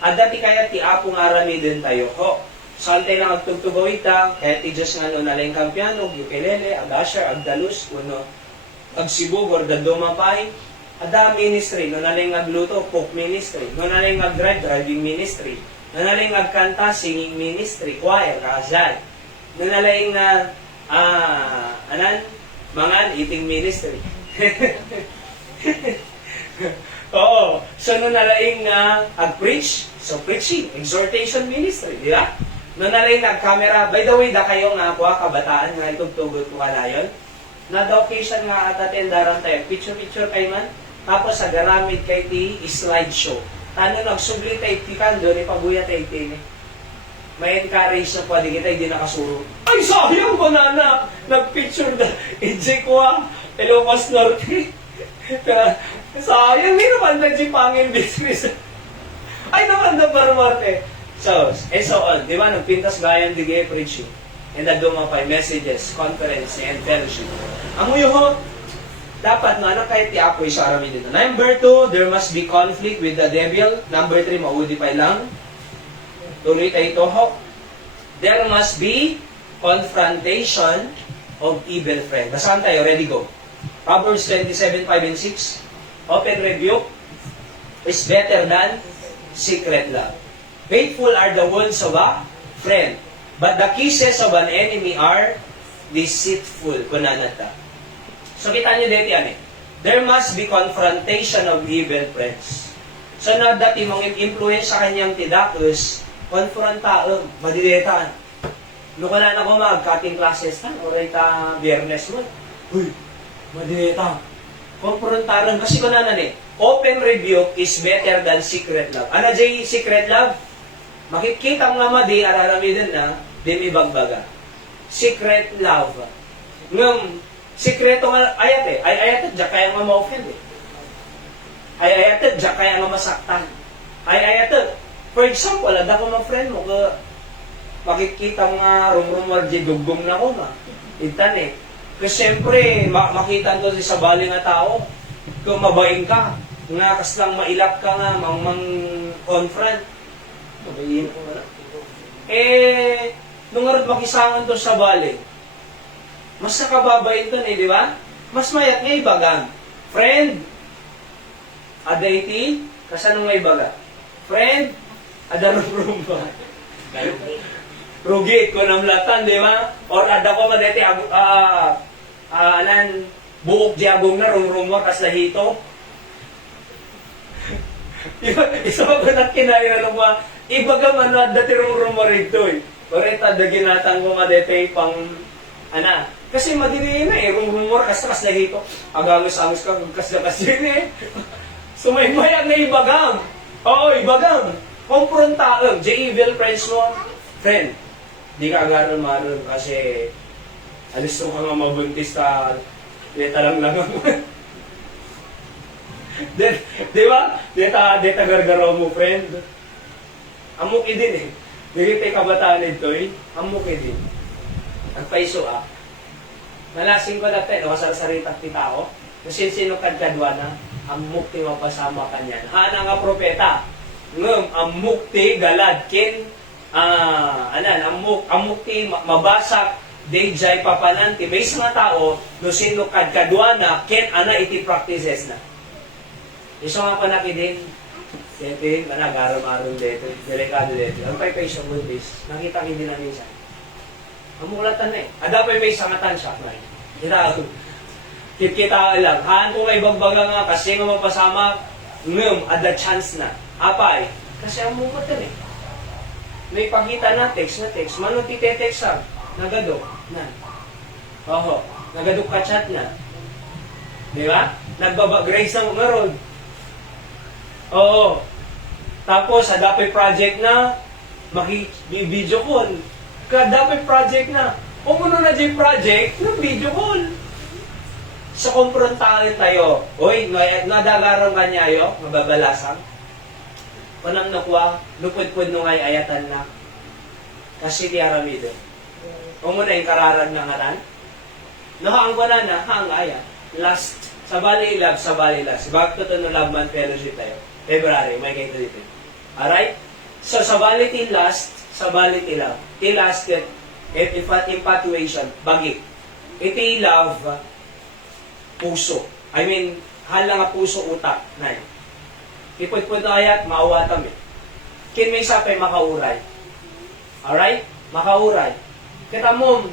at dati kaya ti apong arami din tayo. Ho, saan tayo na agtugtugawita, kaya ti Diyos nga no nalang kampiano, ukulele, ag-usher, ag-dalus, kuno, ag-sibug, or dadumapay, ada ministry, no nalang agluto, folk ministry, no nalang ag-drive, driving ministry, no nalang agkanta, singing ministry, choir, kasal, no nalang mangan, eating ministry. Oo. So, nung nalaing na ag-preach, so preaching, exhortation ministry, di ba? Nung nalaing nag-camera, by the way, da kayo nga kuha, kabataan, nga itugtugod ko kalayon, na the occasion nga atatendaran tayo, picture-picture kayo man, tapos sa garamid kay ti slideshow. Tano nagsubli tayo ti kando, ni pabuya tayo ti may encourage na pwede kita, hindi nakasuro. Ay, sayang ko na nag-picture na. EJ ko Ilocos Norte. Sayang, hindi naman na pangin business. Ay, naman na Marmarte. So, and so on. Di ba, nagpintas bayan, digay preaching. And nagdumapay messages, conference, and fellowship. Ang uyuho, dapat na kahit ti apoy sa arami dito. Number 2, there must be conflict with the devil. Number 3, maudipay lang. Tuloy tayo ito, there must be confrontation of evil friend. Basahan tayo, ready, go. Proverbs 27:5 and 6. Open rebuke is better than secret love. Faithful are the wounds of a friend, but the kisses of an enemy are deceitful. Kunanata. So kita nyo dito yan eh. There must be confrontation of evil friends. So na dati mong influence sa kanyang tidakos, konfrontaon, madidetaan. Nukunan ako mag-cutting classes tan, oray ka biyernes mo. Uy, madideta. Konfrontaran, kasi kunanan eh, open rebuke is better than secret love. Ano jay secret love? Makikita nga madi, araramidin na, di may bagbaga. Secret love. Ngam, sikreto nga, ayat eh, ay ayat dya kaya nga ma-offend eh. Ay ayat dya kaya nga masaktan. Ay ayat for example, ada ko mga friend mo, makikita nga rumrumar di duggong na ko ma. Itan eh. Kasi siyempre, makita ko sa bali nga tao, kung mabaing ka, nga kaslang mailap ka nga, confront. Mabayin ko nga. Eh, nung nga makisangan to sa bali, mas nakababayin to eh, di ba? Mas mayat nga ibagang. Friend, adaiti, kasanong nga ibaga? Friend, ada rumba. Rugi ko ng latan, di ba? Or ada ko madete, buok diagong na, rumrumor, kas lahito. Isa pa ba na kinain na mga, ibaga man na dati rumrumor ito eh. Or ito, daginatan ko madete, pang, kasi madiri na eh, rumrumor, kas lahito. Agamos-amos ka, kas yun eh. Sumaymayan na ibagang. Oo, ibagang. Komprontaang, evil friends mo, friend, di ka agaron-maron kasi alis ko ka nga mabuntis ka, deta lang mo. Di ba? Deta gargaro mo, friend. Amok din eh. Dili tayo kabataan ito eh. Amok din. Nagpaiso Nalasing ko dati, nakasarasarita ti tao. Kasi sino kadkadwa na, amok ti mapasama kanyan. Hana nga propeta. Ngum, amok ti galadkin, amok ti mabasak, dayjay papanan, ti may mga tao, no sino kadkadwa na, ken iti practices na. Iso nga pa nakidin, dito, managaram-aram dito, delikado dito. Ang pay sa buntis, nakita hindi na minsan. Amulatan na eh. Adapay may sangatan siya, may. Kita lang. Haan ko may bagbaga nga, kasi nga mapasama, ngum, ada chance na. Apay, kasi ang mukot eh. May pakita na text, manong titetext nagadok na. Oho, nagadok ka chat na. Di ba? Nagbaba-grace ng umarod. Oo. Tapos, adapay project na, maki-video call. Kadapay project na. Kung ano na dyan project, video call. Sa komprontahan tayo, oy, nadagaran ka niyayo, mababalasan. Panang nakuha, lupod-pod nung ay ayatan na. Kasi ti aramido. Kung muna yung kararag na ngaran. Nahaang ko na, hang aya. Last, sa Bali last. Back to no Love Month Fellowship tayo. February, may kayo dito. Alright? So, sa Bali ti last, sa Bali ti love. Ti last, infatuation, bagi. Iti love, puso. I mean, hal nga puso, utak. Nay. Ipod-pod na ayat, maawatam eh. Kin may sapay makauray. Alright? Makauray. Kita mo,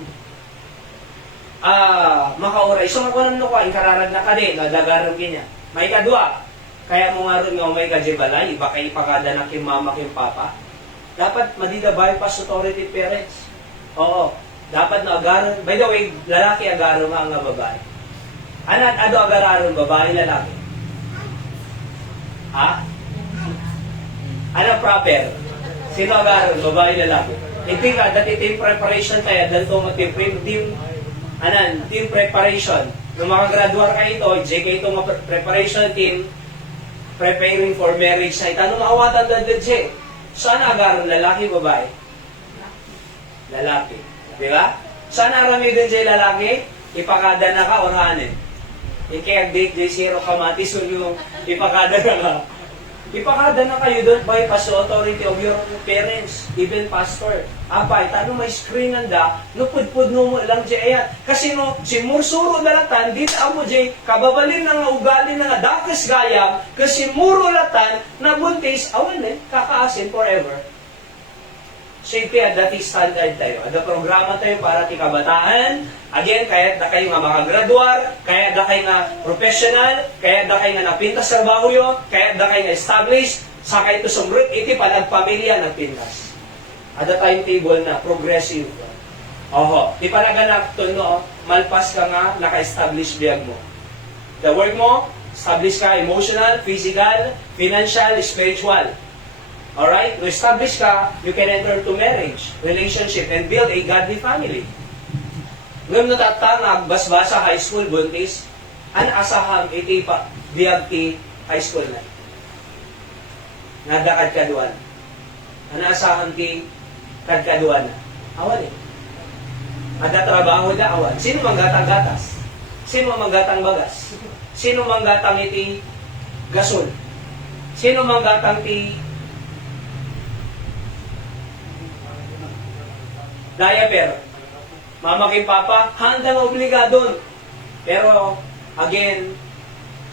makauray. So, makunan no ko, inkararag na ka din, nadagaran kanya. May kadwa. Kaya mo nga rin nga may kajibalay, baka ipakada na kim mama, kim papa. Dapat madida bypass authority parents. Oo. Dapat na agaran. By the way, lalaki agaran nga babae. Ano agararon, babae, lalaki? Ha? Ano proper? Sino agaron, babae, lalaki? Iti ka, dati team preparation tayo, dahil ito team preparation. Nung makagraduar ka ito, JK ito preparation team, preparing for marriage na ito. Ano maawatan dahil dyan? Saan agaran? Lalaki, babae? Lalaki. Di ba? Saan arami din dyan lalaki? Ipakada na ka or hanin? Kaya date J0 kamatis yung ipakada na ka. Ipakada na kayo doon by the authority of your parents, even pastor. Abay, tanong may screen nanda, no pudpud no mo lang di ayan. Kasi no, si mursuro dalatan, dito mo di, kababalin na nga ugali na nga dakis gayam, kasi muro latan, na buntis, awan kakaasin forever. So, dati standard tayo. Ada programa tayo para ti kabataan. Again, kaya da kayo nga makagraduar, kaya da kayo nga professional, kaya da kayo nga napintas sa trabaho yo, kaya da kayo nga established, sa kayo to sumrut, iti pa nagpamilya nagpintas. Ada timetable na, progressive. Oho, di pa naganak to no, malpas ka nga, naka-establish biyag mo. The work mo, establish ka emotional, physical, financial, spiritual. Alright? To establish ka, you can enter to marriage, relationship, and build a godly family. Ngayon natatangag, basbasa high school, buntis, an asaham iti pa, biyag ti high school na. Nadakad kaduan. An asaham ti kadkaduan na. Awan eh. Ada trabaho da awan. Sino manggatang gatas? Sino manggatang bagas? Sino manggatang iti gasol? Sino manggatang ti diaper? Mama kay Papa, handang obligadon. Pero, again,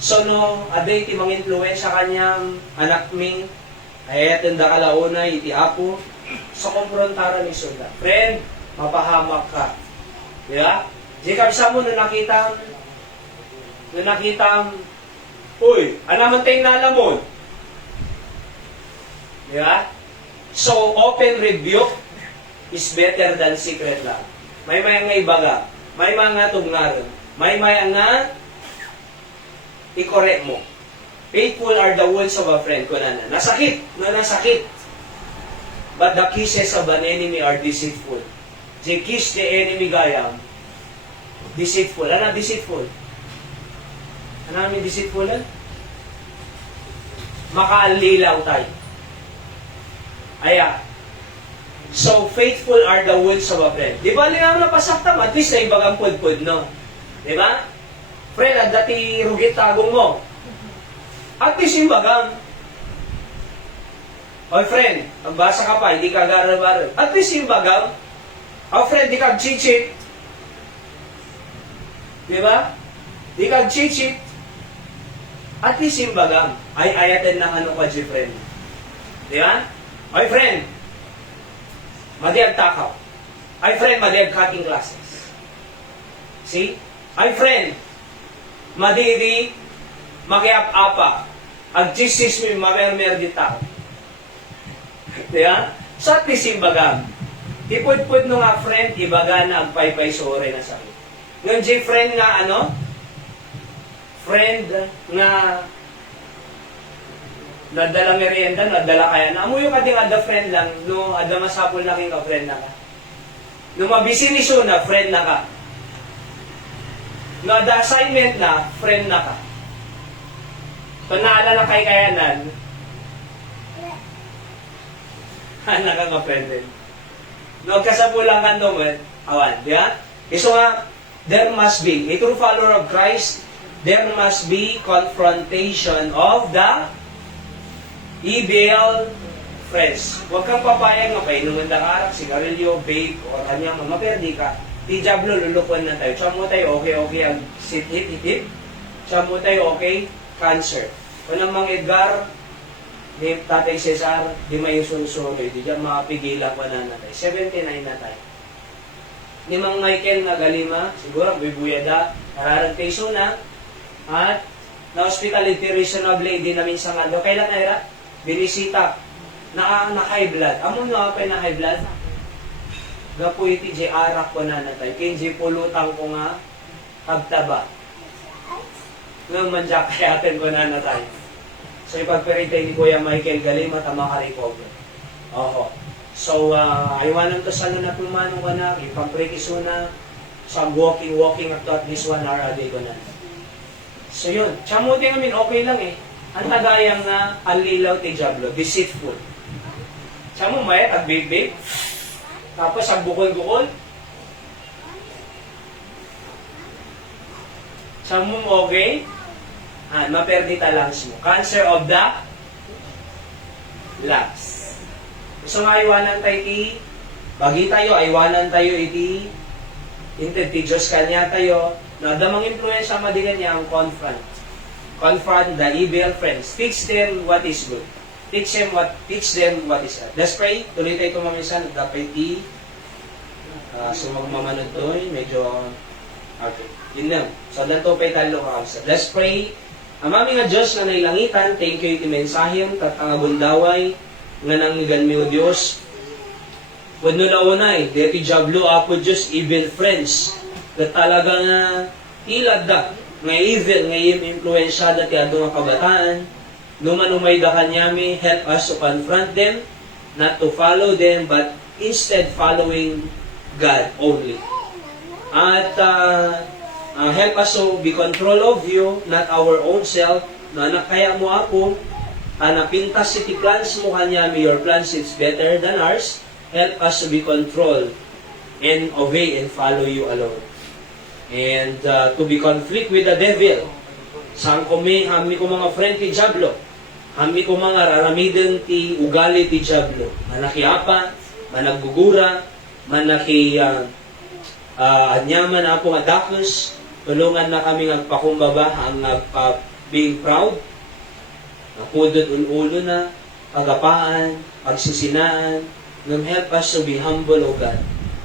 so no, aday iti mga influensya kanyang anak ming, ay atenda kalauna, iti apo, sa komprontaran ni Soda. Friend, mapahamak ka. Diba? Di kabisa mo, na nakitang, uy, anaman tayong nalamon. Diba? So, open rebuke is better than secret love. May nga ibaga, may mga tugnaran, may nga i-correct mo. Faithful are the words of a friend. Kunana, nasakit. But the kisses of an enemy are deceitful. The kiss the enemy gayam, deceitful. Ano deceitful? Ano namin deceitful? Makaalilaw tayo. Aya, so, faithful are the words of a friend. Di ba, lingaw na pasaktam, at least na ibagang pud-pud, no? Di ba? Friend, at dati rugit tagong mo. At least yung bagang. O, friend, magbasa ka pa, hindi ka gara-bara. At least yung bagang. O, friend, di ka chichit. Di ba? Di ka chichit. At least yung bagang. Ay, ayatin ng ano ka, friend. Di ba? O, friend, madiyag takaw. Ay, friend, madiyag cutting classes. See? Ay, friend, madidi, makiap-apa. Ang jisis mo, mamermer di tao. Diba? Sa tisimbaga, ipud-pud no nga, friend, ibaga na ang paypay sore na sakit. Ngayon, friend nga, ano? Friend nga, nadala merienda, nadala kaya na. Amuyo ka din ada friend lang, no, ada masapol na king ka-friend na ka. No, mabisi ni na, friend na ka. No, ada assignment na, friend na ka. Panaala na kay kayanan, anak ka nga-friend din. No, kasapulang ka naman, awan, di ba? So nga, there must be, a true follower of Christ, there must be confrontation of the evil friends. Huwag kang papayag nga painuman ng arak, sigarilyo, vape, o kanyang maperdi ka. Di Diablo, lulukuan na tayo. Siya mo tayo, okay, ang sit-hit-hit. Siya mo tayo, okay, cancer. Walang mga Edgar, ni Tatay Cesar, di may susuloy. Di dyan makapigilan pa na tayo. 79 na tayo. Ni Mang Michael na galima, siguro, bibuyada, nararagtayso na, at na-hospitality reasonably, di namin sa ngalo. Kailan na hira? Binisita, na high blood. Amo na pa na high blood? Gapo iti di arak ko na natay. Kinji pulutang ko nga, pagtaba. Ngayon manjak kayatin ko na natay. So ipagperitay ni Kuya Michael Galim at makaka-recover. Oho. So, aywanan to sa na pumanong ka na, ipamprekiso na, sa walking at at least 1 hour a day ko na. So yun, chamuti ngamin, okay lang eh. Ang tagayang na alilaw ti Diablo, deceitful. Chamu mayat at big-big, tapos ang bukol-bukol. Chamu okay, maperdita lungs mo. Cancer of the lungs. So nga aywanan tayo iti, bagi tayo, aywanan tayo iti, inted ti Diyos kanya tayo, na damang influensya madigan niya ang confront the evil friends. Teach them what is good. Teach them what is right. Let's pray. Tuloy tayo tumamisan. Dapat so magmamanod to. Medyo, okay. Yun lang. So, lanto pa italo ka. Let's pray. Amami nga Diyos na nailangitan, thank you iti mensaheng, tatangagundaway, nga nangigan mi o Diyos. Wano na unay, deti Diablo, apo Diyos, evil friends. Na talaga nga, tilad da, nga evil, nga influensya dati ato nga kabataan, numanumay da kanyami, help us to confront them, not to follow them, but instead following God only. At help us to be control of you, not our own self, na nakaya mo ako, napintas iti plans mo kanyami, your plans is better than ours, help us to be controlled and obey and follow you alone. And to be conflict with the devil. Saan kami ko mga friend ti Diablo. Kami ko mga raramidin ti ugali ti Diablo. Manakiapa, managgugura, anyaman na po nga dakos. Tulungan na kami ngagpakumbaba, ang being proud. Napudod ulo na, pagapaan, pagsisinaan. Help us to be humble, O God.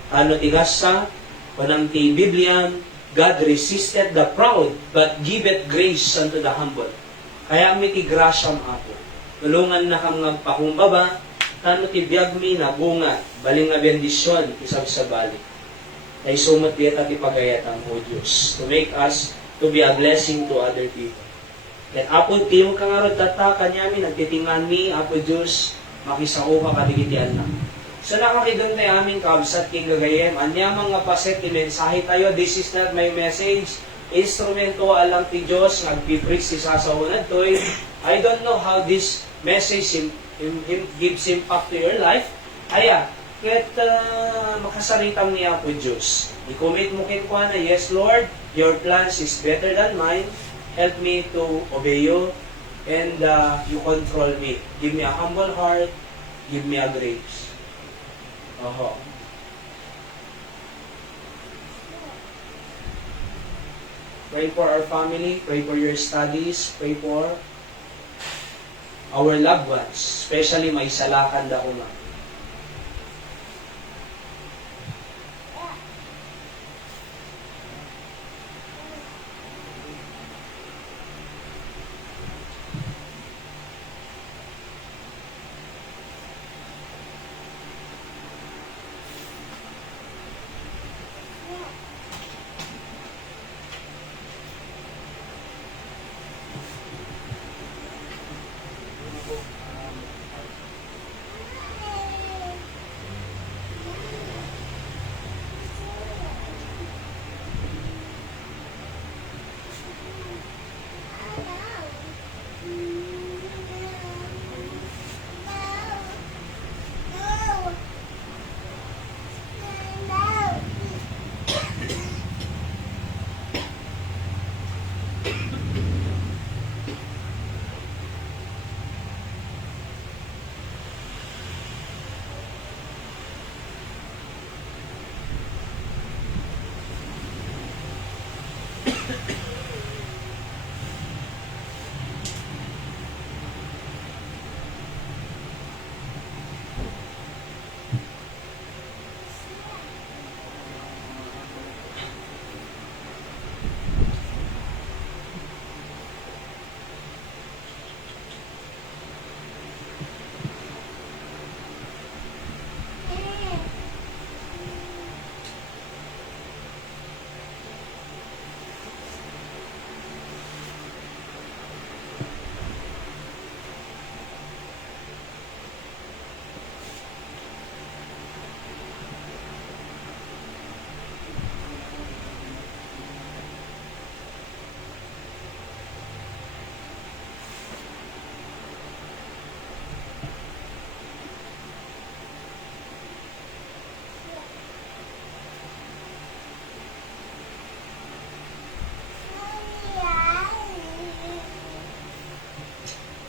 Ano tigasa, panang ti Bibliam, God resisted the proud, but giveth grace unto the humble. Kaya mi ti grasyam ako. Tulungan na kang nagpakumbaba, tano ti biyag mi na bunga, baling nga bendisyon, isang sa balik. Ay sumot dieta ti pagayatan, O Diyos, to make us to be a blessing to other people. Kaya apon tiyong kangarod data, kanyami, nagtitingan mi, Apo Diyos, makisao ka kadigitian na. So nakakidon tayo aming kabsat king gagayem. Anyamang nga paset ti mensahe tayo. This is not my message. Instrumento alang ti Diyos. Nagpipreach si sasawunad to. I don't know how this message gives impact to your life. Aya, ket makasaritam niya po Diyos. I-commit mo kin ko na, yes Lord, your plans is better than mine. Help me to obey you. And you control me. Give me a humble heart. Give me a grace. Pray for our family, pray for your studies, pray for our loved ones, especially may salakan da kuma.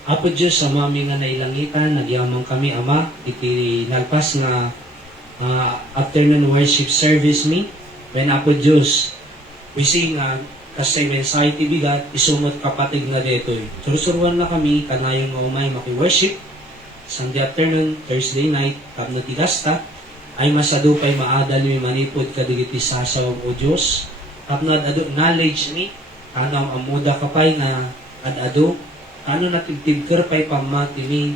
Apo Diyos, sa mami nga nailangitan, nagyamang kami, Ama, iti nagpas nga afternoon worship service mi. When Apo Diyos, we sing kasi anxiety bigat, isumot kapatid nga detoy. Surusuruan na kami, kanayong nga umay maki-worship. Sunday afternoon, Thursday night, kapno tigasta, ay masadupay maadal mi manipod kadigiti sasaw o Diyos. Kapno adado knowledge mi, kanang amuda kapay nga adado, ano natibtibker pa'y pamati mi,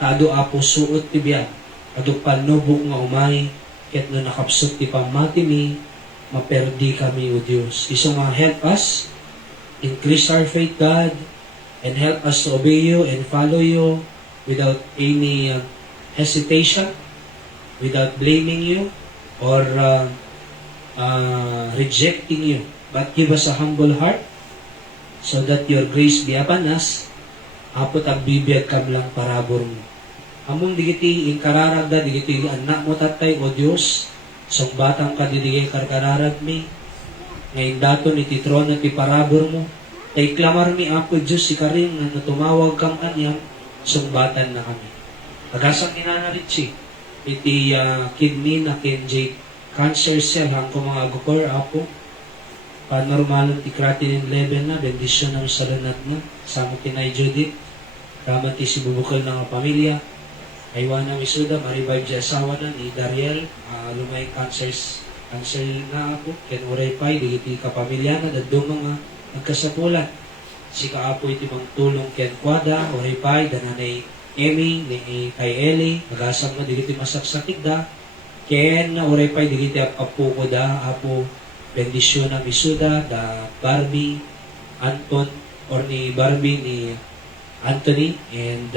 kado apo suot ti biyag, kado panubok nga umay, ket no nakapsot ti pamati mi, maperdi kami o Diyos. Iso nga help us, increase our faith, God, and help us to obey you and follow you without any hesitation, without blaming you, or rejecting you. But give us a humble heart, so that your grace be upon us, apot agbibiyag kam lang parabor mo. Among digiti inkararagda, digiti anak mo tatay o Diyos, song batang ka didigay karkararag mi, ngayon daton iti trono ti parabor mo, kay klamar mi apo Diyos si karing na tumawag kang kanyang, song batan na kami. Agasang inanaritsi, iti kidney na kenjay cancer cell, hangko mga agukor apo, panormalon ti creatinine level na, bendisyon ng salanat na, samo kinay Judith, raman ti si bubukal ng pamilya, aywan ng isuda, marivive di asawa na ni Dariel, lumay cancer na ako, ken uray pa'y, digiti kapamilya na, dadong mga nagkasapulan. Si kaapo iti mang tulong ken kwada, uray pa'y, dananay Emmy, ni kay Ellie, nagasam na digiti masaksakit da, ken uray pa'y, digiti apo ko da, apo, bendisyon ng isuda, da Barbie, Anton, or ni Barbie, ni Anthony, and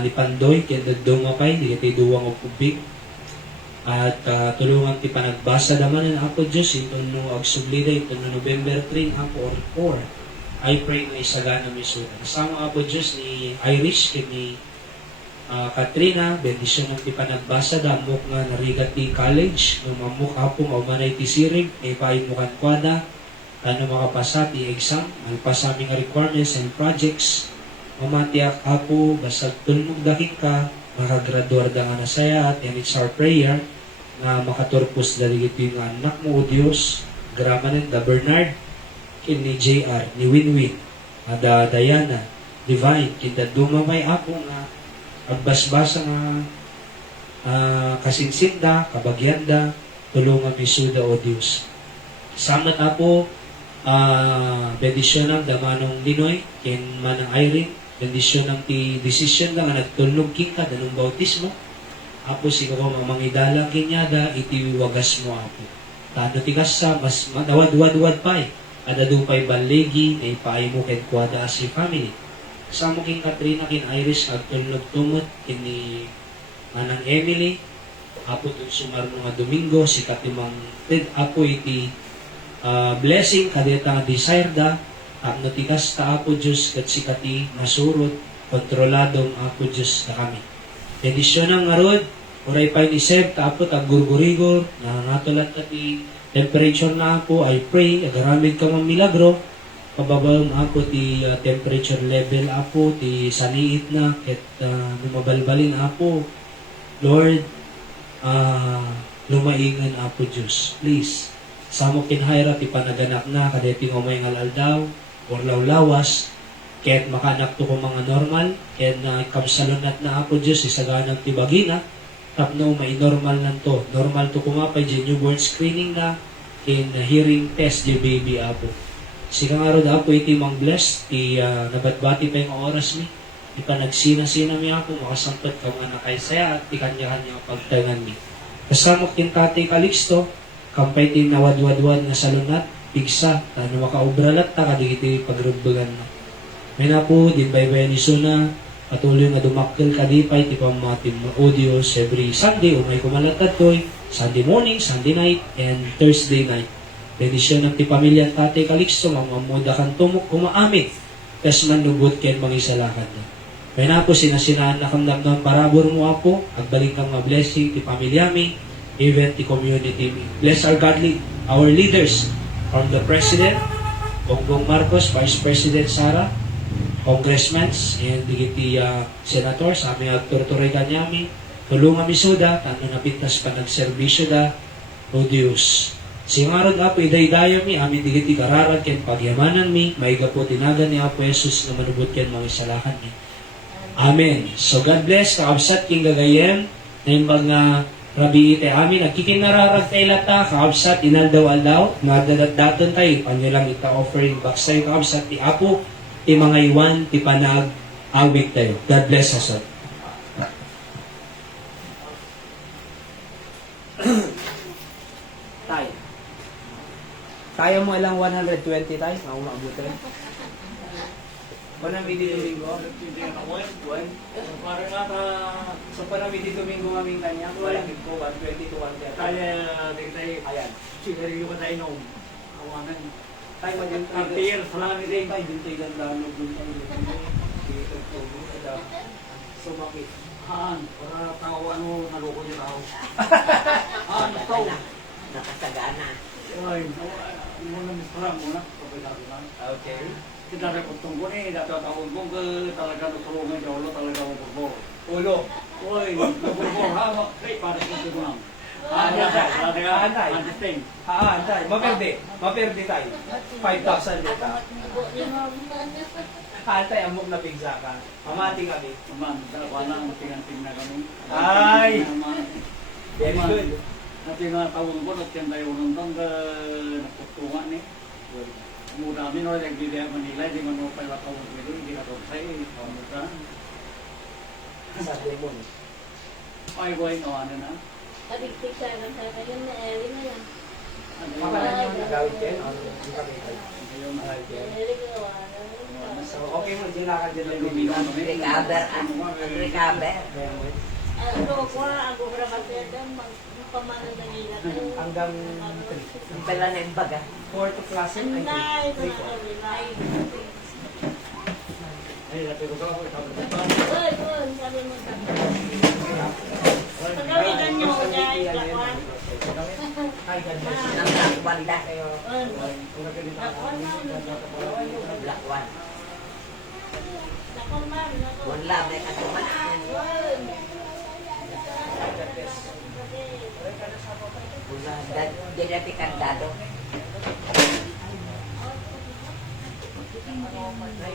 ni Pandoy, kaya dadumapay, di kaya duwang o kubig. At tulungan ti panagbasa naman ng Apo Diyos, ito no agsublida, ito no November 3, Apo or 4. I pray na isagana misuda. Kasama Apo Diyos ni Irish, kaya ni Katrina, bendisyon ng ti panagbasa, damok nga narigat ti college, no mamuk Apo, maumanay ti sirig, may paimukan kwada, ano makapasa ti exam, malpas aming requirements and projects, mamatiak Apo, basag tulmog dahil ka, makagraduar da nga nasaya, and it's our prayer na makaturpos dali ito yung anak mo o Diyos, gramanin da Bernard, kin ni JR, ni Winwin, da Diana, Divine, kin da dumamay Apo nga, agbasbasa nga kasinsinda, kabagyanda, tulungan misuda o Diyos. Samat Apo, bendisyon ng damanong Linoy, kin manang Irene, bendisyon ng ti decision nga nagtulog kita danong bautismo. Apo si ko mamangidala kinyada iti wagas mo Apo. Tano ti kasa mas madawad-wad pa adadu pay balegi na ipaay mo ken kwada si family. Samo kin Katrina kin Iris agtulog tumot kin ni manang Emily. Apo tun sumarno nga Domingo si katimang Apo iti blessing kadeta nga desire da ang natikas ta Apo Diyos kat sikati masurot kontroladong Apo Diyos na kami. Edisyon ng ngarod, uray pa ni Seb ta Apo taggurgurigor na natulat ti temperature na Apo, I pray agaramid ka mang milagro pababang Apo ti temperature level Apo ti saniit na ket lumabalbalin Apo Lord lumaingan Apo Diyos please samo kinhayra ti panaganak na kadeti umay ngalal daw or lawlawas, kaya't makanak to ko mga normal, kaya't na kamsalunat na Apo Diyos, isaganang tibagina, tapno may normal lang to. Normal to kumapay, dyan newborn screening na, kin hearing test, dyan baby Apo. Sikang araw da Apo, iti mang blessed, ti nabatbati pa yung oras mi, ti panagsina-sina mi Apo, makasampat ka mga nakaysaya, at ti kanya-kanya pagtangan mi. Kasamok kin Tatay Calixto, kampay ti nawad-wadwad na salunat, pigsa, ano makaubralat ta kadigiti pagrugbagan mo. May na po, din baybay ni Suna, patuloy nga dumaktil kadipay, ti pamatin mo o Diyos, every Sunday, o may kumalatad to'y, Sunday morning, Sunday night, and Thursday night. Bendisyon ng ti pamilya Tatay Calixto, mamamuda kan tumok, kumaamit, kas man lubot ken mangisalakan na. May na po, sinasinaan na kang damdam parabor mo Apo, agbalik kang mga blessing, ti pamilya mi, even ti community mi. Bless our leaders, from the President, Bongbong Marcos, Vice President Sara, congressmen and digiti senators, aming agturturay kanyami, tulungan mi suda, tanong napintas pa nagserbisyo da, o Diyos. Singarod apo idaydayo mi, amin digiti kararag ken pagyamanan mi, maiga po tinagan ni Apo Jesus na manubot ken mga isalahan mi. Amen. So God bless, kakabsat king gagayem, na yung mga rabi ite amin, nagkikinararag tayo lata, kakabsat, inaldaw-aldaw, nadadat-daton tayo, panilang ita-offering back sa'yo, kakabsat, ti Apo, ti mga iwan, ti panag, awit tayo. God bless us all. Tay. Kaya mo ilang 120 tay? Ako maabutin. Panamidi Domingo? Parang nata sa Panamidi Domingo aming kanya, walang ko 120 to 130. Kaya tayo, Ayan. siguro yung tayo nung awanan. Tay mo din Ang tiyer, salami din. tay din tay ganda no dun tay dun. Dito to ada. Sumakit. Haan, para tao ano, naloko niya tao. Haan, ito. Nakasagana. Ay, muna misra muna. Kapag lang. Okay. Kita rin kung tungkol eh, dapat ako kung talaga natulungan niya ulo, talaga ako burbor. Ulo. Uy, naburbor ha, para ito ko lang. Understand. Tay. Maperde tay. 5,000 dito. Tay, amok na pigsa ka. Mamati kami. Naman, dalawa lang, matinganting na kami. Ay! Very Naman, good. natin nga tawag ko, natin tayo nung nakutungan eh. Muna kami no, nagbibigay Manila, hindi mo pala tawag ko hindi ka tawag sa'yo, tawag ka. Sa demon. Ay, boy, no, ano na? Adik-tik siya ng sa kanya na Eric na yan. Makalan yung nagawin din. Hindi kami tayo. Ayun, Mahal din. Eric na wala. So, okay mo, di lakad din lang luminan. Recover. Recover. Ano ko, ako para masaya pamanan ng ilat. Hanggang Ang pala na yung baga. 4 to class Ang ay nice, 3 mga kalilay. ay, natin ko ako, itabi ko pa. Uy, uy, sabi mo sa pagkawinan niyo ko niya, lakwan. Ay, ganda. Ang lakwan da. Lakwan na, Black one. lakwan man. Wala, may katumanan. Wala, dyan na pikandado. Ay,